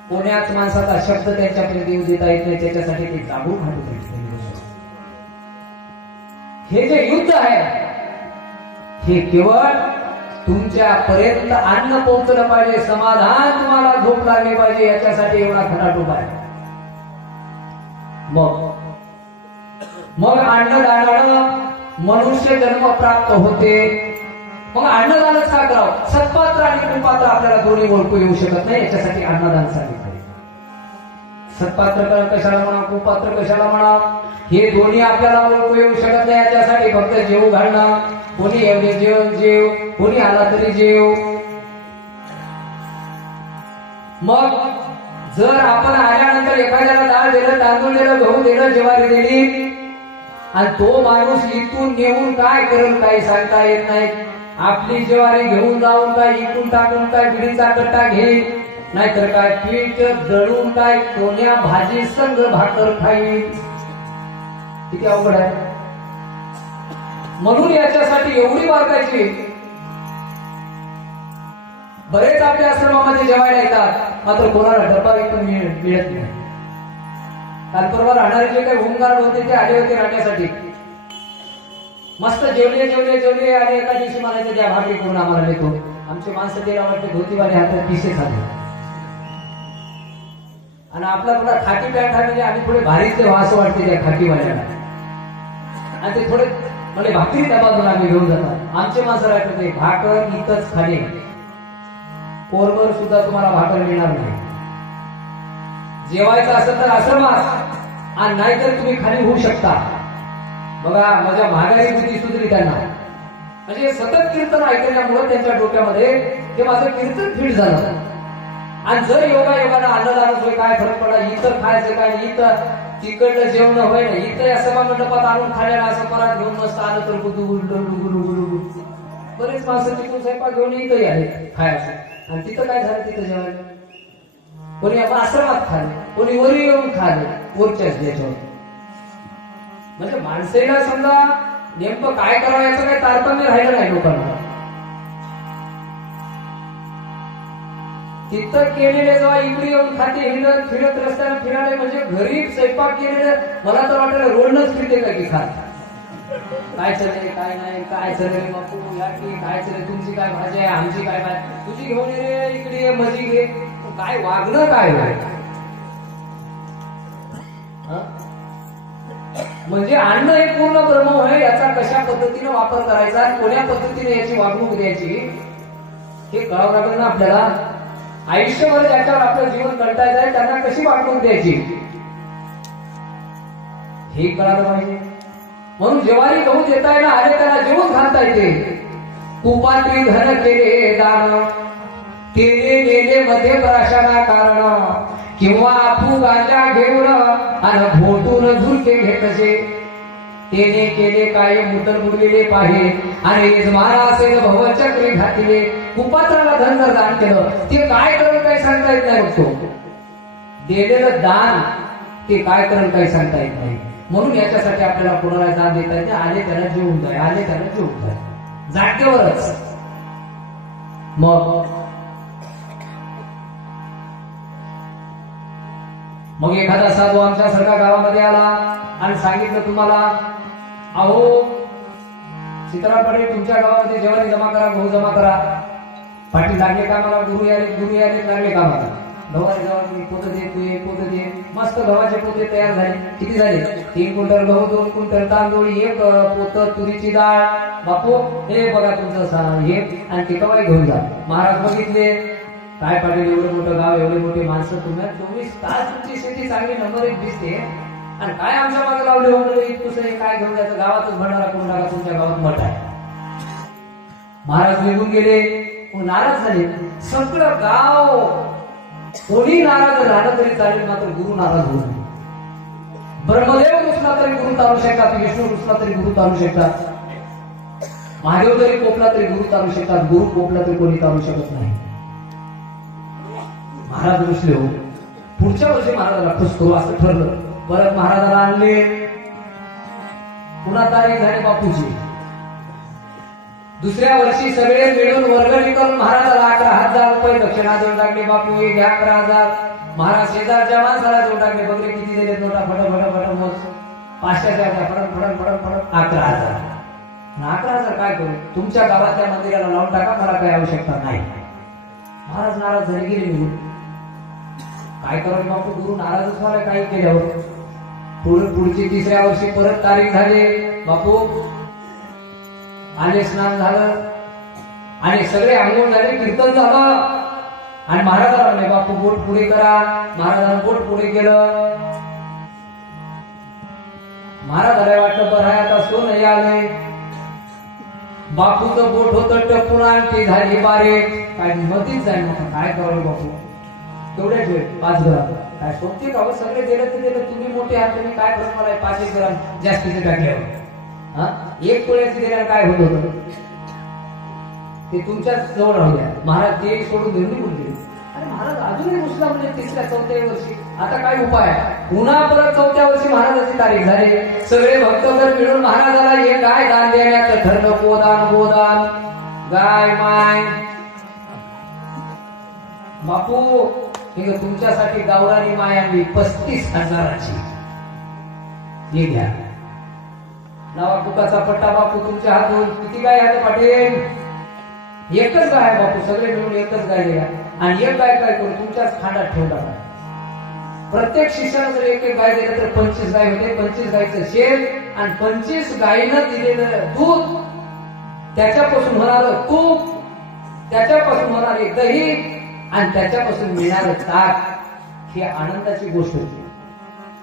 कोण्याच माणसाचा शब्द त्यांच्यापर्यंत येऊ देता येत नाही, त्याच्यासाठी ते जागरूक हात. हे जे युद्ध आहे हे केवळ तुमच्यापर्यंत अन्न पोहोचलं पाहिजे, समाधान तुम्हाला झोप लागली पाहिजे, याच्यासाठी एवढा खटाटोप आहे. मग अन्नदानानं मनुष्य जन्म प्राप्त होते. मग अन्नदानच का करावं? सत्पात्र आणि कुपात्र आपल्याला दोन्ही ओळखू येऊ शकत नाही, याच्यासाठी अन्नदान सांगितलं. सत्पात्र कशाला म्हणा, कुपात्र कशाला म्हणा, हे दोन्ही आपल्याला ओळखू येऊ शकत नाही, याच्यासाठी फक्त जेव घालणं. कोणी एवढे जेव, कोणी आला तरी जेव. मग जर आपण आल्यानंतर एखाद्याला डाळ दिलं, तांदूळ दिलं, गहू दिलं, ज्वारी दिली आणि तो माणूस इथून नेऊन काय करेल काही सांगता येत नाही. आपली ज्वारी घेऊन जाऊन काय इकून टाकून काय बिडीचा कट्टा घेईल, नाहीतर काय पीठ दळून काय कोण्या भाजी संग भाकर खाईल. किती अवघड आहे. म्हणून याच्यासाठी एवढी वागायची. बरेच आपल्या आश्रमामध्ये जेवायला येतात, मात्र कोणाला डबा इथून मिळत नाही. काल परवा राहणारे जे काही होमगार्ड होते ते आले होते राहण्यासाठी. मस्त जेवले जेवले जेवले आणि एका दिवशी म्हणायचं द्या भाकरी करून आम्हाला देतो. आमचे माणसं त्याला वाटते धोतीवाले हातात पिसे खाते आणि आपला थोडा खाकी पॅन्ट आहे म्हणजे आम्ही थोडे भारीच व्हा असं वाटते त्या खाकीवाल्याला. आणि ते थोडे म्हणजे भाकरी डबाजून आम्ही घेऊन जातात. आमचे माणसं राहते भाकर इथंच खाणे, पोरभर सुद्धा तुम्हाला भाकर मिळणार नाही. जेवायचं असेल तर आश्रमात आणि नाहीतर तुम्ही खाली होऊ शकता. बघा माझ्या महागारी बुद्धी सुधरी त्यांना. म्हणजे सतत कीर्तन ऐकल्यामुळे त्यांच्या डोक्यामध्ये ते माझं कीर्तन फिट झालं. आणि जर योगायोगानं अन्नदानच होय काय फरक पडला, इथं खायचं काय, इथं तिकडलं जेवण होय ना, इथं या सभा मंडपात आणून खायला असं परत घेऊन मस्त आलं तर गुलू. बरेच माणसं तिथून स्वयंपाक घेऊन इथंही आले खायचं. आणि तिथं काय झालं, तिथं जेवायला कोणी आपण आश्रमात खाल्ले, कोणी वरी येऊन खाल्ले वरच्याच याच्यावर. म्हणजे माणसेला समजा नेमकं काय करावं याचं काही तारतम्य राहिलं नाही लोकांना. तिथं केलेले जेव्हा इकडे येऊन खाते हिंडत फिरत रस्त्यानं फिरायला, म्हणजे घरी स्वयंपाक केलेले मला तर वाटलं रोडनच फिरते का की खात. काय चाललंय काय नाही, काय चाललंय बापू या की काय चाललंय, तुमची काय भाजी आहे, आमची काय भाजी, तुझी घेऊन ये इकडे ये मजी घे. काय वागणं काय म्हणजे अन्न हे पूर्ण ब्रह्म आहे, याचा कशा पद्धतीने वापर करायचा, कोण्या पद्धतीने याची वागणूक द्यायची हे कळावं लागेल ना आपल्याला. आयुष्यभर ज्याच्यावर आपलं जीवन कंटाळायचं आहे त्यांना कशी वागणूक द्यायची हे कळायला पाहिजे. म्हणून जेवारी गहू देता येणं आले त्यांना जेवून घालता येते. कुपात्री धन केले दान, केले नेले मध्ये प्राशाना कारण, किंवा आपू गांजा घेऊन आणि भोटून झुलके घेतसे. तेने केले काय मुदल बुडलेले पाहे, आणि यजमाना असेल भवचक्री घातले. कुपात्राला धन जर दान केलं ते काय करेल काही सांगता येत नाही. बघतो दिलेलं दान ते काय करेल काही सांगता येत नाही. म्हणून याच्यासाठी आपल्याला कोणाला दान देता येते. आले त्याला जेवून जाय, आले त्याला जेवून जाय, जागेवरच. मग एखादा साधू आमच्या सारख्या गावामध्ये आला आणि सांगितलं तुम्हाला, अहो सीताराम पाटील तुमच्या गावामध्ये ज्वारी जमा करा, गहू जमा करा. पाटील लागले कामाला, गुरु आले लागले कामाला. गव्हाचे गव्हाचे पोतं दे, पोतं दे. मस्त गव्हाचे पोते तयार झाले. किती झाले? 3 क्विंटल गहू, 2 क्विंटल तांदूळ, 1 पोतं तुरीची डाळ. बापू हे बघा तुमचं हे आणि ते कवाय घेऊन जा. महाराज बघितले काय पाटील एवढं मोठं गाव, एवढे मोठे माणसं, तुम्ही 24 तास तुमची शेती चांगली नंबर 1 दिसते आणि काय आमच्या मागे लावले होते इतकं काय घेऊन जायचं, गावातच भंडारा करून टाका, तुमच्या गावात मठ आहे. महाराज निघून गेले, नाराज झाले. सगळं गाव कोणी नाराज झालं तरी चालेल, मात्र गुरु नाराज होऊ नये. ब्रह्मदेव रुसला तरी गुरु तारू शकतात, विष्णू रुसला तरी गुरु तारू शकतात, महादेव जरी कोपला तरी गुरु तारू शकतात, गुरु कोपला तरी कोणी तारू शकत नाही. महाराज रुसले हो. पुढच्या वर्षी महाराजाला खुश करू असं ठरलं. परत महाराजाला आणले. पुन्हा तारीख झाली बापूची. दुसऱ्या वर्षी सगळे मिळून वर्गणी करून महाराजाला 11,000 रुपये दक्षिणा देऊन टाकले. बापू हे घ्या 11,000. महाराज शेजारच्या माणसाला देऊन टाकले. बघले किती दिले नोटा, फट मोज 500च्या फडक 11,000. 11,000 काय करू, तुमच्या गावातल्या मंदिराला लावून टाका, मला काही आवश्यकता नाही. महाराज नाराज झाले, गेले निघून. काय करावं बापू, गुरु नाराजच झाला काही केल्यावर. पुढची तिसऱ्या वर्षी परत तारीख झाली. बापू आले, स्नान झालं आणि सगळे आंघोळ झाले, कीर्तन झालं आणि महाराजाला म्हणले बापू बोट पुढे करा. महाराजांना बोट पुढे केलं. महाराजाला वाटलं बरं आहे आता सोन आले. बापूचं बोट होतं टपून आणि झाली बारीक. काय मधीच जाईल, काय करावं बापू, तेवढ्याच वेळ 5 ग्राम काय सोबती का, सगळे दिलं ते दिलं, तुम्ही मोठे आहात, तुम्ही काय करत मला 5 ग्राम जास्तीचे टाकल्यावर. 1 तोळ्याचे दिल्याला काय होत होतं ते तुमच्याच जवळ राहू द्या. महाराज ते सोडून देऊन निघून गेले. अरे महाराज अजूनही घुसला म्हणजे 3ऱ्या-4थ्या वर्षी. आता काय उपाय, पुन्हा परत 4थ्या वर्षी महाराजाची तारीख झाली. सगळे भक्तगण मिळून महाराजाला हे गाय दान देण्याचं ठरलं. गोदान गाय माय. बापू हे तुमच्यासाठी गावरानी माय आणली 35,000ची, हे घ्या. नावा कुकाचा पट्टा बापू तुमच्या हातून. किती गाय आहे पाटील? एकच गाय आहे बापू, सगळे मिळून एकच गाय द्या. आणि एक गाय काय करू, तुमच्याच खांडात ठेवून टाका. प्रत्येक शिष्यानं जर एक गाय दिलं तर 25 गाय होते. 25 गायचं शेण आणि 25 गायीनं दिलेलं दूध, त्याच्यापासून होणारं तूप, त्याच्यापासून होणारे दही आणि त्याच्यापासून मिळणारं ताक, ही आनंदाची गोष्ट होती.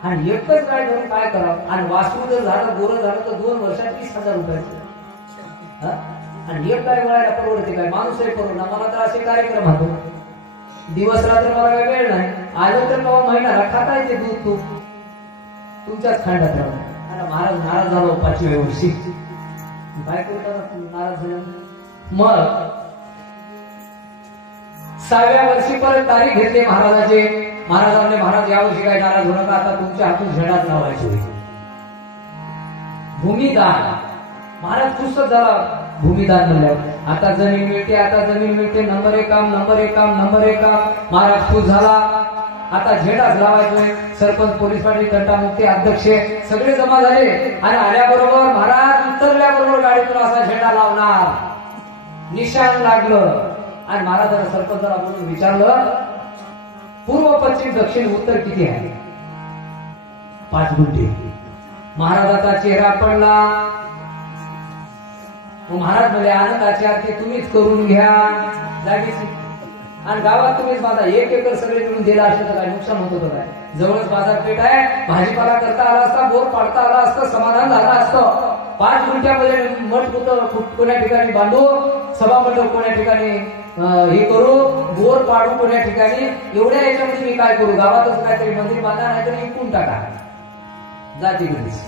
आणि एकच गाय धरून काय करावं, आणि वासरू जर झालं, गोरं झालं तर 2 वर्षात 20,000 रुपयाचं. आणि एक गाय वळायला परवडते काय, माणूसही परवडणार. मला तर असे कार्यक्रम होतो, दिवस रात्र मला काय वेळ नाही. आलं तर केव्हा महिन्याला खाता येते दूध तूप, तुमच्याच खांडात राहून. आणि महाराज नाराज झाला 5व्या वर्षी. काय करतात नाराज झाला. मग 6व्या वर्षी परत तारीख घेतली महाराजाचे. महाराजांनी महाराज यावर्षी काय नाराज होणार का, आता तुमच्या हातून झेंडाच लावायची होईल. भूमिदान. महाराज खुशच झाला भूमिदान म्हणल्यावर. आता जमीन मिळते, आता जमीन मिळते, नंबर 1 काम, नंबर 1 काम, नंबर 1 काम. महाराज खुश झाला. आता झेंडाच लावायचोय. सरपंच, पोलीस पाटील, तंटामुक्ती अध्यक्ष सगळे जमा झाले. आणि आल्याबरोबर महाराज उतरल्याबरोबर गाडीतून असा झेंडा लावणार, निशाण लागलं. आणि महाराजांना सरपंचाला बोलून विचारलं, पूर्व, पश्चिम, दक्षिण, उत्तर किती आहे? 5 गुंठे. महाराजाचा चेहरा पडला. महाराज म्हणजे आनंदाची आरती तुम्हीच करून घ्या जागीची, आणि गावात तुम्हीच बाजार 1 एकर सगळे मिळून दिला असतं तर काय नुकसान होत होतं काय? जवळच बाजारपेठ आहे, भाजीपाला करता आला असता, बोर पाडता आला असतं, समाधान झालं असतं. 5 गुंठ्यामध्ये मठ होतं, कोण्या ठिकाणी बांधू, सभामंडप कोण्या ठिकाणी हे करू, बोर पाडू कोण्या ठिकाणी. एवढ्या याच्यामध्ये मी काय करू, गावातच काहीतरी मंदिर बांधा, नाहीतरी विकून टाका जाती घरीच.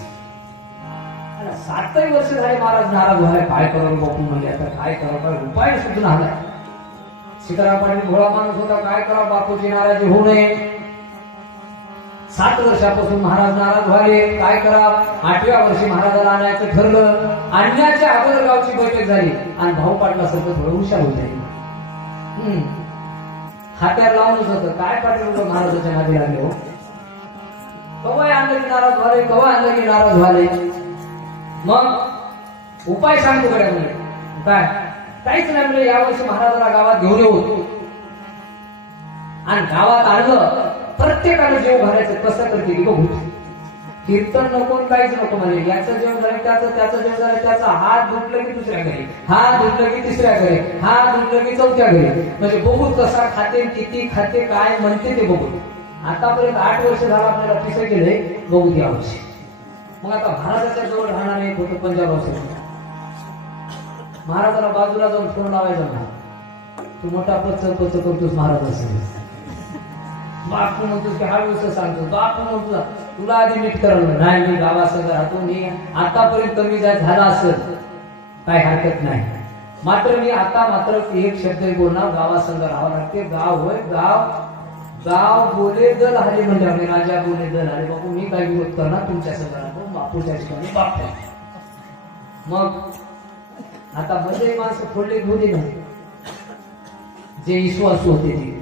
7 वर्ष झाले महाराज नाराज झाले. काय करावं बापू म्हणजे, आता काय करावं, उपाय सुद्धा आलाय. सीताराम पाटील भोळा माणूस होता, काय करावं बापूची नाराजी होऊ नये. 7 वर्षापासून महाराज नाराज झाले. काय करावं. 8व्या वर्षी महाराजाला आणायचं ठरलं. आणण्याच्या अगोदर गावची बैठक झाली आणि भाऊ पाटला सगळं थोडं हुशार होते. हात्यावर लावूनच होतं. काय पाटील महाराजाच्या नादी लागले हो. कवा आणलं की नाराज झाले, कवा आणलं की नाराज झाले. मग उपाय सांगतो कडे म्हणजे काय, काहीच नाही म्हणजे यावर्षी महाराजाला गावात घेऊन येऊ आणि गावात आणलं. प्रत्येकाने जेव घालायचं कसं करते की बघू. कीर्तन नको काहीच नको म्हणे. याचं जेवण झालं त्याचं जेवण झालं त्याचा, हात धुतलं की दुसऱ्या घरी, हात धुतलं की तिसऱ्या घरी, हात धुतलं की चौथ्या घरी. म्हणजे बघू कसा खाते, किती खाते, काय म्हणते ते बघू. आतापर्यंत 8 वर्ष झालं आपल्याला पिसं केलंय, बघू द्या वर्षी. मग आता महाराजाच्या जवळ राहणार नाही होतं पंजाब असेल. महाराजाला बाजूला जाऊन फोन लावायचा ना, तू मोठा पच करतोस महाराज असेल. बापू म्हणतोस की हा विषय सांगतो, बापू म्हणतो तुला आधी नीट करायला नाही, मी गावासंग राहतो, मी आतापर्यंत कमी जाय झाला असेल काय हरकत नाही, मात्र मी आता मात्र एक शब्द बोलणार, गावासंग राहावं लागते. गाव होय गाव, गाव बोले दल आले म्हणजे आम्ही राजा बोले दल आले. बापू मी काही विरोध करणार, तुमच्या संग राहतो, बापूच्या ठिकाणी बाप. मग आता मध्ये माणसं फोडले घेऊ ना जे विश्वासू होते ते.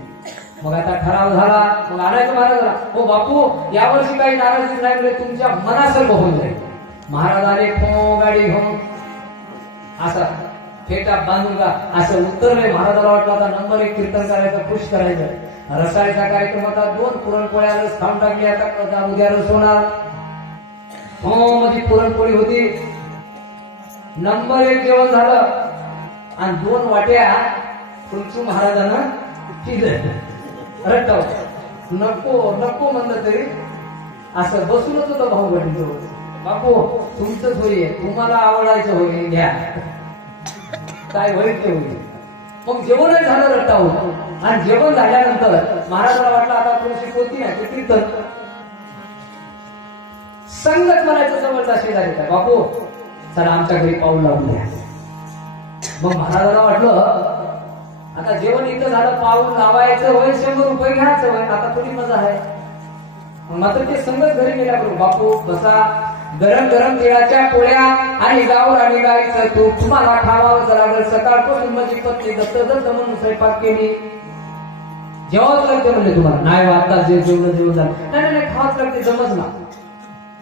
मग आता ठराव झाला, मग आणायचं महाराजाला, हो बापू यावर्षी काही नाराजी नाही म्हणजे तुमच्या मनासारखं होऊन जाईल. महाराज आले फो गाडी घेऊन, असा फेटा बांधून का असं उतरले. महाराजाला वाटलं आता नंबर 1 कीर्तन करायचं, खुश करायचं. रसाळीचा कार्यक्रम होता, 2 पुरणपोळ्या रस खाऊन टाकली. आता उद्या रस होणार. हो मध्ये पुरणपोळी होती. नंबर 1 जेवण झालं आणि 2 वाट्या खुर्चू महाराजांना पिलं. रट्टाव नको नको म्हणलं तरी असं बसूनच होतं भाऊबंदीजवळ. बापू तुमचंच होईल, तुम्हाला आवडायचं होईल, घ्या काय होईल ते होईल. मग जेवणही झालं रट्टावर. आणि जेवण झाल्यानंतर महाराजाला वाटलं आता थोडीशी कोणती नाही ते कीर्तन. संगत म्हणायचं जवळचा शेजारी काय, बापू चला आमच्या घरी पाऊल लावून द्या. मग महाराजाला वाटलं आता जेवण इथं झालं, पाऊल लावायचं होय, 100 रुपये घ्यायचं होय, आता थोडी मजा आहे. मात्र ते संगत घरी गेल्या करू, बापू बसा, गरम गरम तिळाच्या पोळ्या आणि गावर आणि गाईचं तूप तुम्हाला खावावंच लागेल. सकाळपासून माझी पत्नी दत्त म्हणून स्वयंपाक केली, जेवावंच लागते म्हणजे तुम्हाला. नाही आता जे जेवण झालं, नाही नाही खावाच लागते, जमच ना.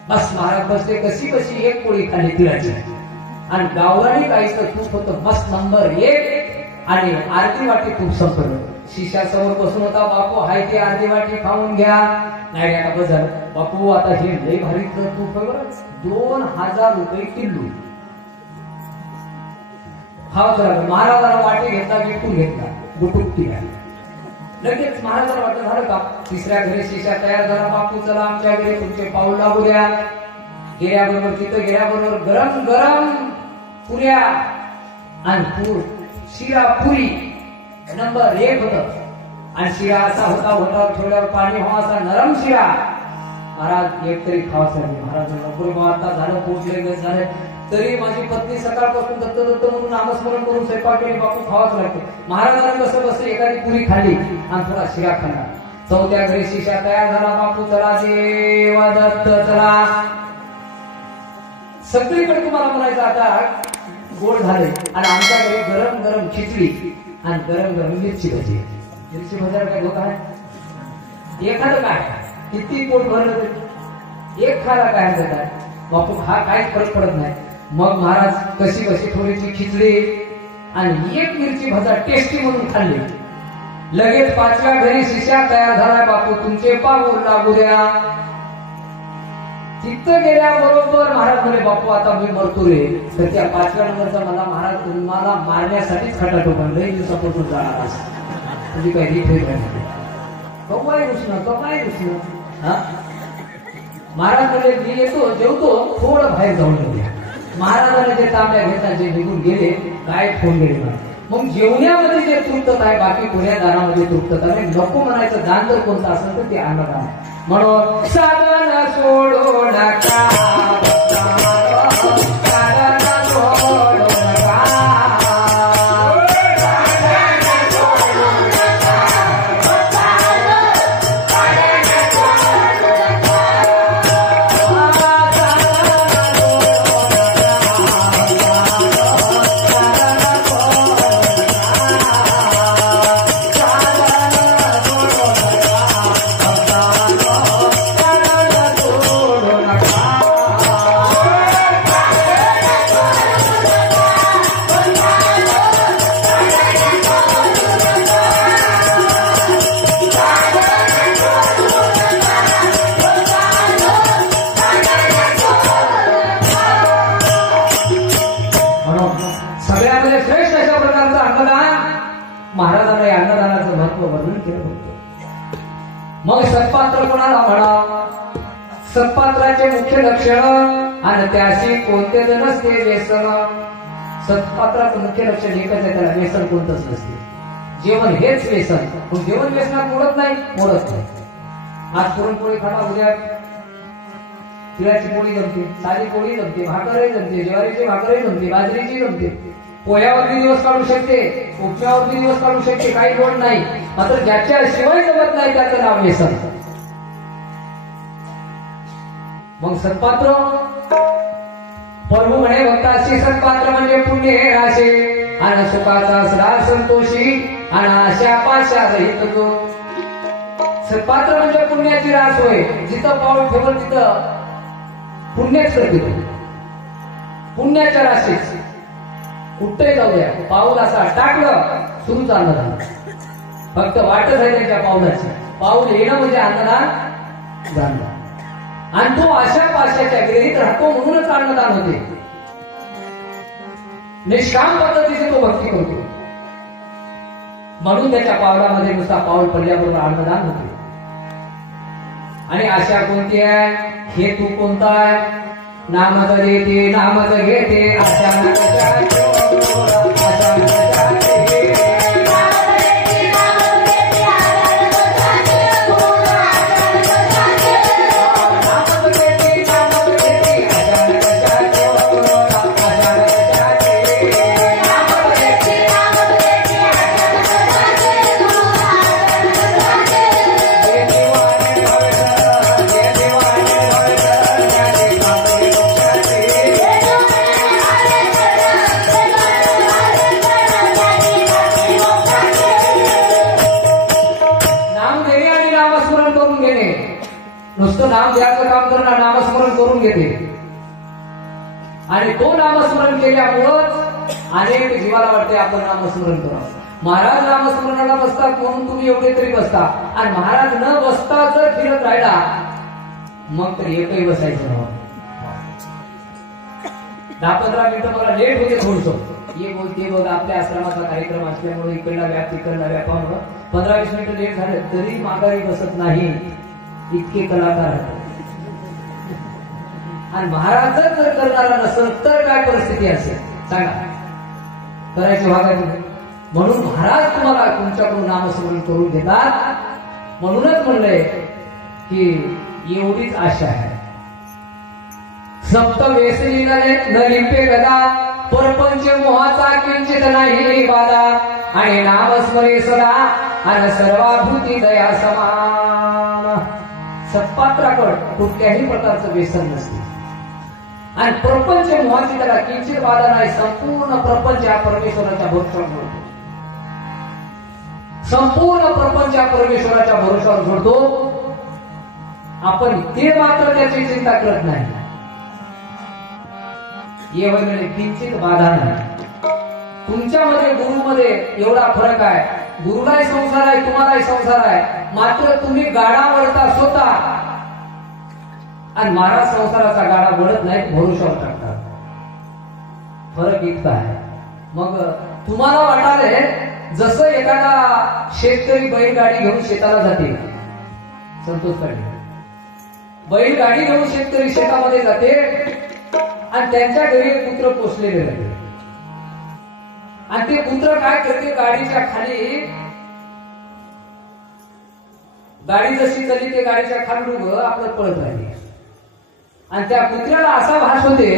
बस महाराज बसते, कशी कशी 1 पोळी खाल्ली तिळाची आणि गावरानी गाईचं तूप होतं मस्त नंबर 1 आणि अर्धी वाटी तूप संपलं. शिष्यासमोर बसून होता, बापू हाय ते अर्धी वाटी खाऊन घ्या. नाही आता बस झालं बापू, आता हे लय भारी तूप आहे बरं, 2000 रुपये किलो. खावच लागलं. महाराजाला वाटी घेतला, विकून घेतला, गुटुकटी घाली. लगेच महाराजाला वाटलं झालं का. तिसऱ्या घरी शिष्या तयार झाला, बापू चला आमच्या घरी तुमचे पाऊल लागू द्या. गेल्याबरोबर तिथं गेल्याबरोबर गरम गरम पुऱ्या आणि शिरा पुरी नंबर 1 होत. आणि शिरा असा होता, होटावर ठेवल्यावर पाणी व्हावा असा नरम शिरा. महाराज एक तरी खावासा. महाराज नको आता झालं, पोट लय झालं तरी माझी पत्नी सकाळपासून दत्त म्हणून नामस्मरण करून स्वयंपाक केली, बापू खावाच लागते. महाराजांना कसं बस एखादी पुरी खाल्ली आणि थोडा शिरा खाल्ला. 4थ्या घरी शिष्या तयार झाला, बापू चला देवा दत्त चला. सगळीकडे तुम्हाला म्हणायचं आता गोड झाले. आणि आमच्या घरी गरम गरम खिचडी आणि गरम गरम मिरची भजी. मिरची भज्याला काय होत आहे, एखादं काय किती पोट भरलं तरी एक खायला काय हरकत आहे. बापू हा काहीच फरक पडत नाही. मग महाराज कशी कशी थोडीशी खिचडी आणि 1 मिरची भजा टेस्टी म्हणून खाल्ली. लगेच 5व्या घरी शिष्या तयार झाला, बापू तुमचे पाऊल लागू द्या. तिथं गेल्याबरोबर महाराज म्हणे, बापू आता मी मरतो रे. तर त्या 5व्या नंबरचा मला महाराज तुम्हाला मारण्यासाठीच खटाटो पण लई दिवसापासून जाणार असं तुझी काही रीत होईल कवाय घुसणं. हा महाराज म्हणजे मी येतो जेवतो, थोडं बाहेर जाऊन येऊया. महाराजांना जे तांब्या घेतात जे निघून गेले काय फोन गेले. मग जेवण्यामध्ये जे तृप्तता आहे, बाकी कोण्या दानामध्ये तृप्तता नाही. नको म्हणायचं दान जर कोणतं असेल तर ते अन्नदान. म्हणून साधन सोडू नका, साधन सोडू नका. महाराजांना या अन्नदानाचं महत्व वर्णन केलं होतं. मग सत्पात्र कोणाला म्हणा? सत्पात्राचे मुख्य लक्षण आणि त्याशी कोणतेच नसते व्यसन. सत्पात्राचं मुख्य लक्षण एकच आहे, त्याला व्यसन कोणतंच नसते. जेवण हेच व्यसन. पण जेवण व्यसनात मोडत नाही. आज पुरणपोळी खाणं, उद्या तिळाची पोळी जमते, साधी पोळी जमते, भाकरही जमते, ज्वारीची भाकरही जमते, बाजरीची जमते, पोह्यावरती दिवस काढू शकते, उपच्यावरती दिवस काढू शकते, काही लोड नाही. मात्र ज्याच्या शिवाय जमत नाही त्याचं नाव व्यसन. मग सत्पात्र प्रभू म्हणे भक्ताशी सत्पात्र म्हणजे पुण्य हे राशे आणि सुखाचा सदा संतोषी आणि आशा पाशा रहित जो. सत्पात्र म्हणजे पुण्याची रास होय. जिथं पाऊल ठेवल तिथं पुण्यच करते. पुण्याच्या राशीच कुठे जाऊ द्या, पाऊल असा टाकलं सुरू चाललं झालं. फक्त वाटच आहे त्यांच्या पाऊलाची. पाऊल येणं म्हणजे अन्नदान जाणं. आणि तो अशा पाशाच्या गिरीत राहतो म्हणूनच अन्नदान होते. निष्काम पद्धतीने तो भक्ती करतो म्हणून त्याच्या पावलामध्ये नुसता पाऊल पडल्याबरोबर अन्नदान होते. आणि आशा कोणती आहे? हेतू कोणता आहे? नामच घेते, नामच घेते, आशा नुसतं नाम द्यायचं काम करणं, नामस्मरण करून घेते. आणि तो नामस्मरण केल्यामुळंच अनेक जीवाला वाटते आपण नामस्मरण करावं. महाराज नामस्मरणाला बसतात म्हणून तुम्ही एवढे तरी बसता. आणि महाराज न बसता जर फिरत राहिला मग तर एकही बसायचं नाही. 10-15 मिनिटं मला लेट होते थोडस. ये बोलते बघ, आपल्या आश्रमाचा कार्यक्रम असल्यामुळे इकडला व्याप तिकडला व्यापामुळं 15-20 मिनिटं लेट झाले तरी माघारी बसत नाही. इतके कलाकार आहेत. आणि महाराजच जर करणारा नसेल तर काय परिस्थिती असेल सांगा? करायची भागाची. म्हणून महाराज तुम्हाला तुमच्याकडून नामस्मरण करून घेतात. म्हणूनच म्हणलंय की एवढीच आशा आहे. सप्त वेसनी न लिंपे गदा, परपंच मोहाचा किंचित नाही बाधा. आणि नामस्मरे सदा आणि सर्वाभूती दया समान. सत्पात्राकड कुठल्याही प्रकारचं व्यसन नसते. आणि प्रपंच मोहाची त्याला किंचित बाधा नाही. संपूर्ण प्रपंच हा परमेश्वराच्या भरोशावर जोडतो. संपूर्ण प्रपंच हा परमेश्वराच्या भरोशावर जोडतो. आपण ते मात्र त्याची चिंता करत नाही. येवले किंचित बाधा नाही. तुमच्यामध्ये गुरुमध्ये एवढा फरक आहे. गुरुलाही संसार आहे, तुम्हालाही संसार आहे. मात्र तुम्ही गाडा वळता स्वतः आणि महाराज संसाराचा गाडा वळत नाही, भरोशावर टाकतात. फरक इतका आहे. मग तुम्हाला वाटाले जसं एखादा शेतकरी बैलगाडी घेऊन शेताला जाते. संतोष पाटील बैलगाडी घेऊन शेतकरी शेतामध्ये जाते आणि त्यांच्या घरी एक पुत्र पोचलेले राहते. आणि ते पुत्र काय करते? गाडीच्या खाली, गाडी जशी चालली ते गाडीच्या खाली आपलं पळत राहिले. आणि त्या पुत्राला असा भास होते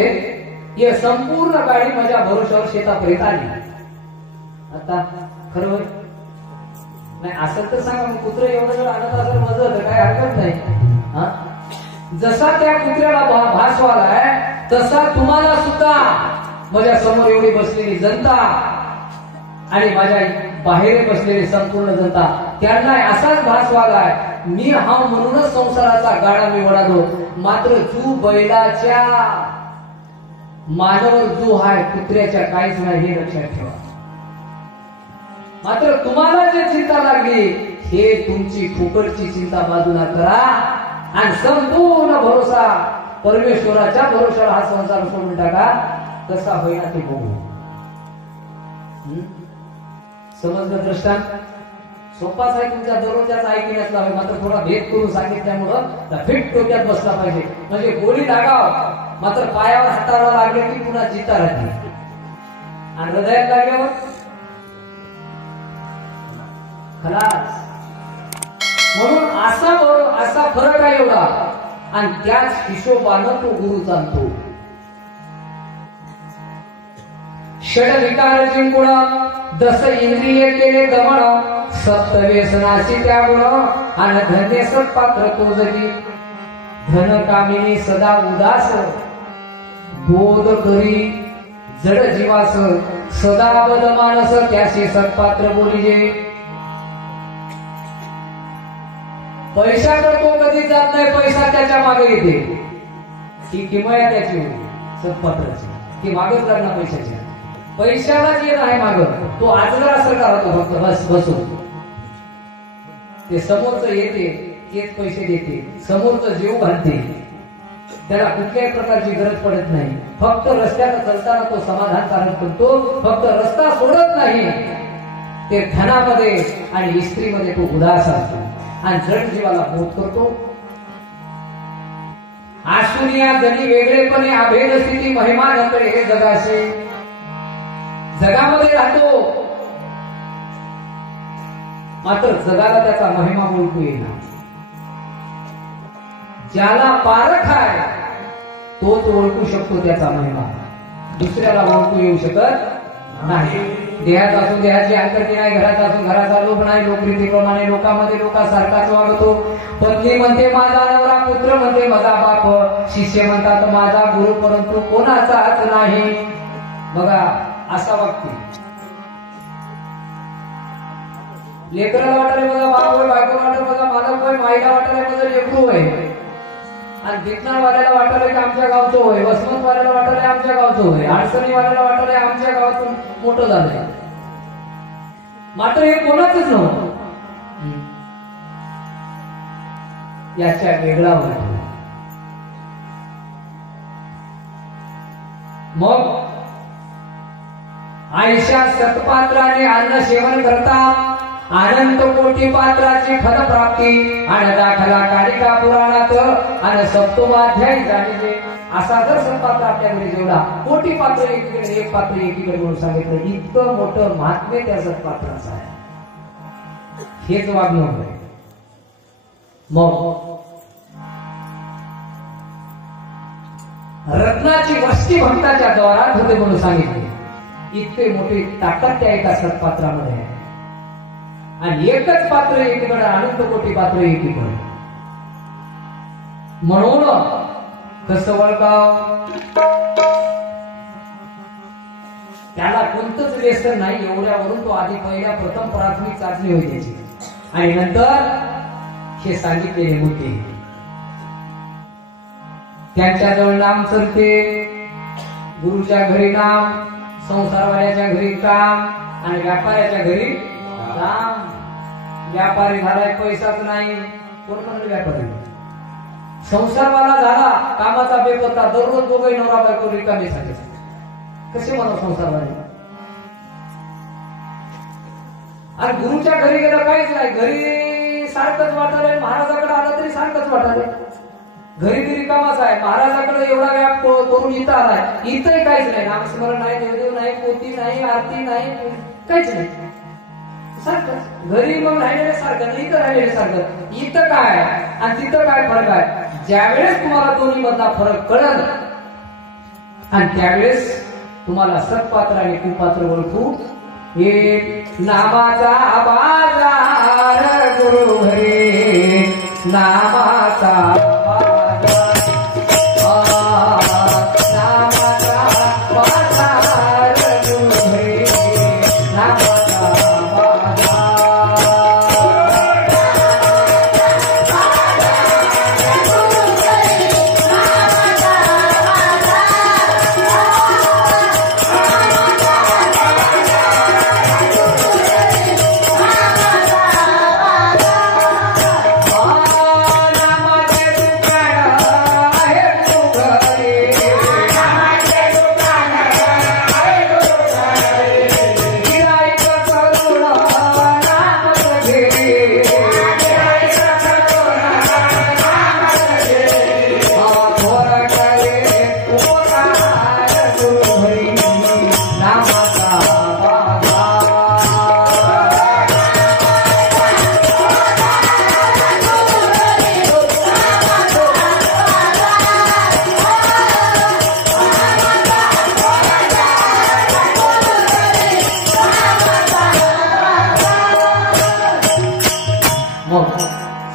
की संपूर्ण गाडी माझ्या भरोशावर शेतापर्यंत आली. आता खरं नाही असं तर सांगा, मग पुत्र एवढं जर आणत असेल मजत काय हरकत नाही. जसा त्या पुत्राला भास व्हायलाय तसा तुम्हाला सुद्धा माझ्या समोर एवढी बसलेली जनता आणि माझ्या बाहेर बसलेली संपूर्ण जनता त्यांना असाच भास व्हायलाय. मी हा म्हणूनच संसाराचा गाडा मी वळालो. मात्र तू बैलाच्या मानवर जो आहे कुत्र्याच्या काहीच नाही हे लक्षात ठेवा. मात्र तुम्हाला जे चिंता लागली हे तुमची फुकटची चिंता बाजूला करा आणि संपूर्ण भरोसा परमेश्वराच्या भरोशावर हा संसार सोडून टाका. कसा होईना ते बघू. समजलं दृष्टांत? सोपाच आहे तुमच्या दररोजच्याच ऐकण्यातला आहे, मात्र थोडा भेद करून सांगितल्यामुळं फिट डोक्यात बसला पाहिजे. म्हणजे गोळी लागाव मात्र पायावर हाताला लागले की पुन्हा जिता राहते आणि हृदयात लागल्यावर खलास. म्हणून असा फरक आहे एवढा आणि त्याच हिशोबानं तो गुरु चालतो. षड विकार जिंकुण दस इंद्रिय केले दमन सप्त व्यसनाची त्यागुण आणि धन्य सत्पात्र तो जगी धन कामिनी सदा उदास बोध करी जड जीवास सदा बद मानस त्याशी सत्पात्र बोलिजे. पैसा तर तो कधी जात नाही, पैसा त्याच्या मागे येते. ही किमया त्याची सत्पात्राची, ती मागच लागणार पैशाची. पैशालाच येत आहे माग, तो आजगर असं करतो फक्त बस बसून. ते समोरच येते तेच पैसे देते, समोरच जीव घालते, त्याला कुठल्याही प्रकारची गरज पडत नाही. फक्त रस्त्यानं चालताना तो समाधान करतो, फक्त रस्ता सोडत नाही. ते धनामध्ये आणि इस्त्रीमध्ये तो उदास असतो आणि जड जीवाला बोध करतो. आशुनिया जनी वेगळेपणे अभेद स्थिती महिमा नकडे हे जगाशी. जगामध्ये राहतो मात्र जगाला त्याचा महिमा ओळखू येणार. ज्याला पारख आहे तोच ओळखू शकतो त्याचा महिमा, दुसऱ्याला ओळखू येऊ शकत नाही. देहात असून देहाची अंतरती नाही, घरात असून घराचा लोभ नाही. लोकरीतीप्रमाणे लोकांमध्ये लोकांसारखाच वागतो. पत्नी म्हणते माझा नवरा, पुत्र म्हणते माझा बाप, शिष्य म्हणतात माझा गुरु, परंतु कोणाचाच नाही. बघा असा वागते. लेकराला वाटायला माझा बाप होय, बायको वाटायला माझा मालक होय, माईला वाटायला माझं लेकरू होय, आणि भिकणार वाल्याला वाटायला की आमच्या गावचं होय, वसमत वाल्याला वाटायला आमच्या गावचं होय, अडचणी वाल्याला वाटायला आमच्या गावातून मोठं झालंय. मात्र हे कोणाचंच नव्हतं. याच्या वेगळा वाटतो. मग आयशा सत्पात्राने अन्न सेवन करता अनंत कोटी पात्राची फलप्राप्ती आणि दाखला कालिका पुराणात आणि सप्तमाध्यायी जाणीजे. असा जर सत्पात्र आपल्याकडे जेवढा कोटी पात्र एकीकडे, एक पात्र एकीकडे म्हणून सांगितलं, इतकं मोठं महात्म्य त्या सत्पात्राचं आहे. हेच वागणं आहे. मग रत्नाची वस्ती भक्ताच्या द्वारात होते म्हणून सांगितले. इतके मोठी ताकद त्या एका सत्पात्रामध्ये आहे. आणि एकच पात्र एकीकडे, अनंत कोटी पात्र एकीकडे. म्हणून कसं वळकाव, त्याला कोणतंच व्यसन नाही. एवढ्यावरून तो आधी पहिल्या प्रथम प्राथमिक चाचणी होती त्याची, आणि नंतर हे सांगितलेले मुद्दे. त्यांच्याजवळ नाम चलते, गुरुच्या घरी नाम, संसारवाल्याच्या घरी काम आणि व्यापाऱ्याच्या घरी काम. व्यापारी झालाय, पैसाच नाही. कोण म्हणलं व्यापारी? संसारवाला झाला, कामाचा बेपत्ता, दररोज दोघे नवरा बायको रिकामे झाले. कसे म्हणा संसारवाले? आणि गुरुच्या घरी गेलं काहीच नाही. घरी सारखंच वाटायला, महाराजाकडे आला तरी सारखंच वाटायला. घरी घरी कामाच आहे, महाराजाकडे एवढा व्याप करून इथं आलाय, इथंही काहीच नाही. नामस्मरण नाही, देवदेव नाही, पोती नाही, आरती नाही, काहीच नाही. सारखं घरी मग राहिलेले सारखं, इथं राहिलेले सारखं. इथं काय आणि तिथं काय फरक आहे? ज्यावेळेस तुम्हाला दोन्ही मधला फरक कळल आणि त्यावेळेस तुम्हाला सत्पात्र आणि कुपात्र ओळखू एक. नामाचा बाजार गुरु हरे, नामाचा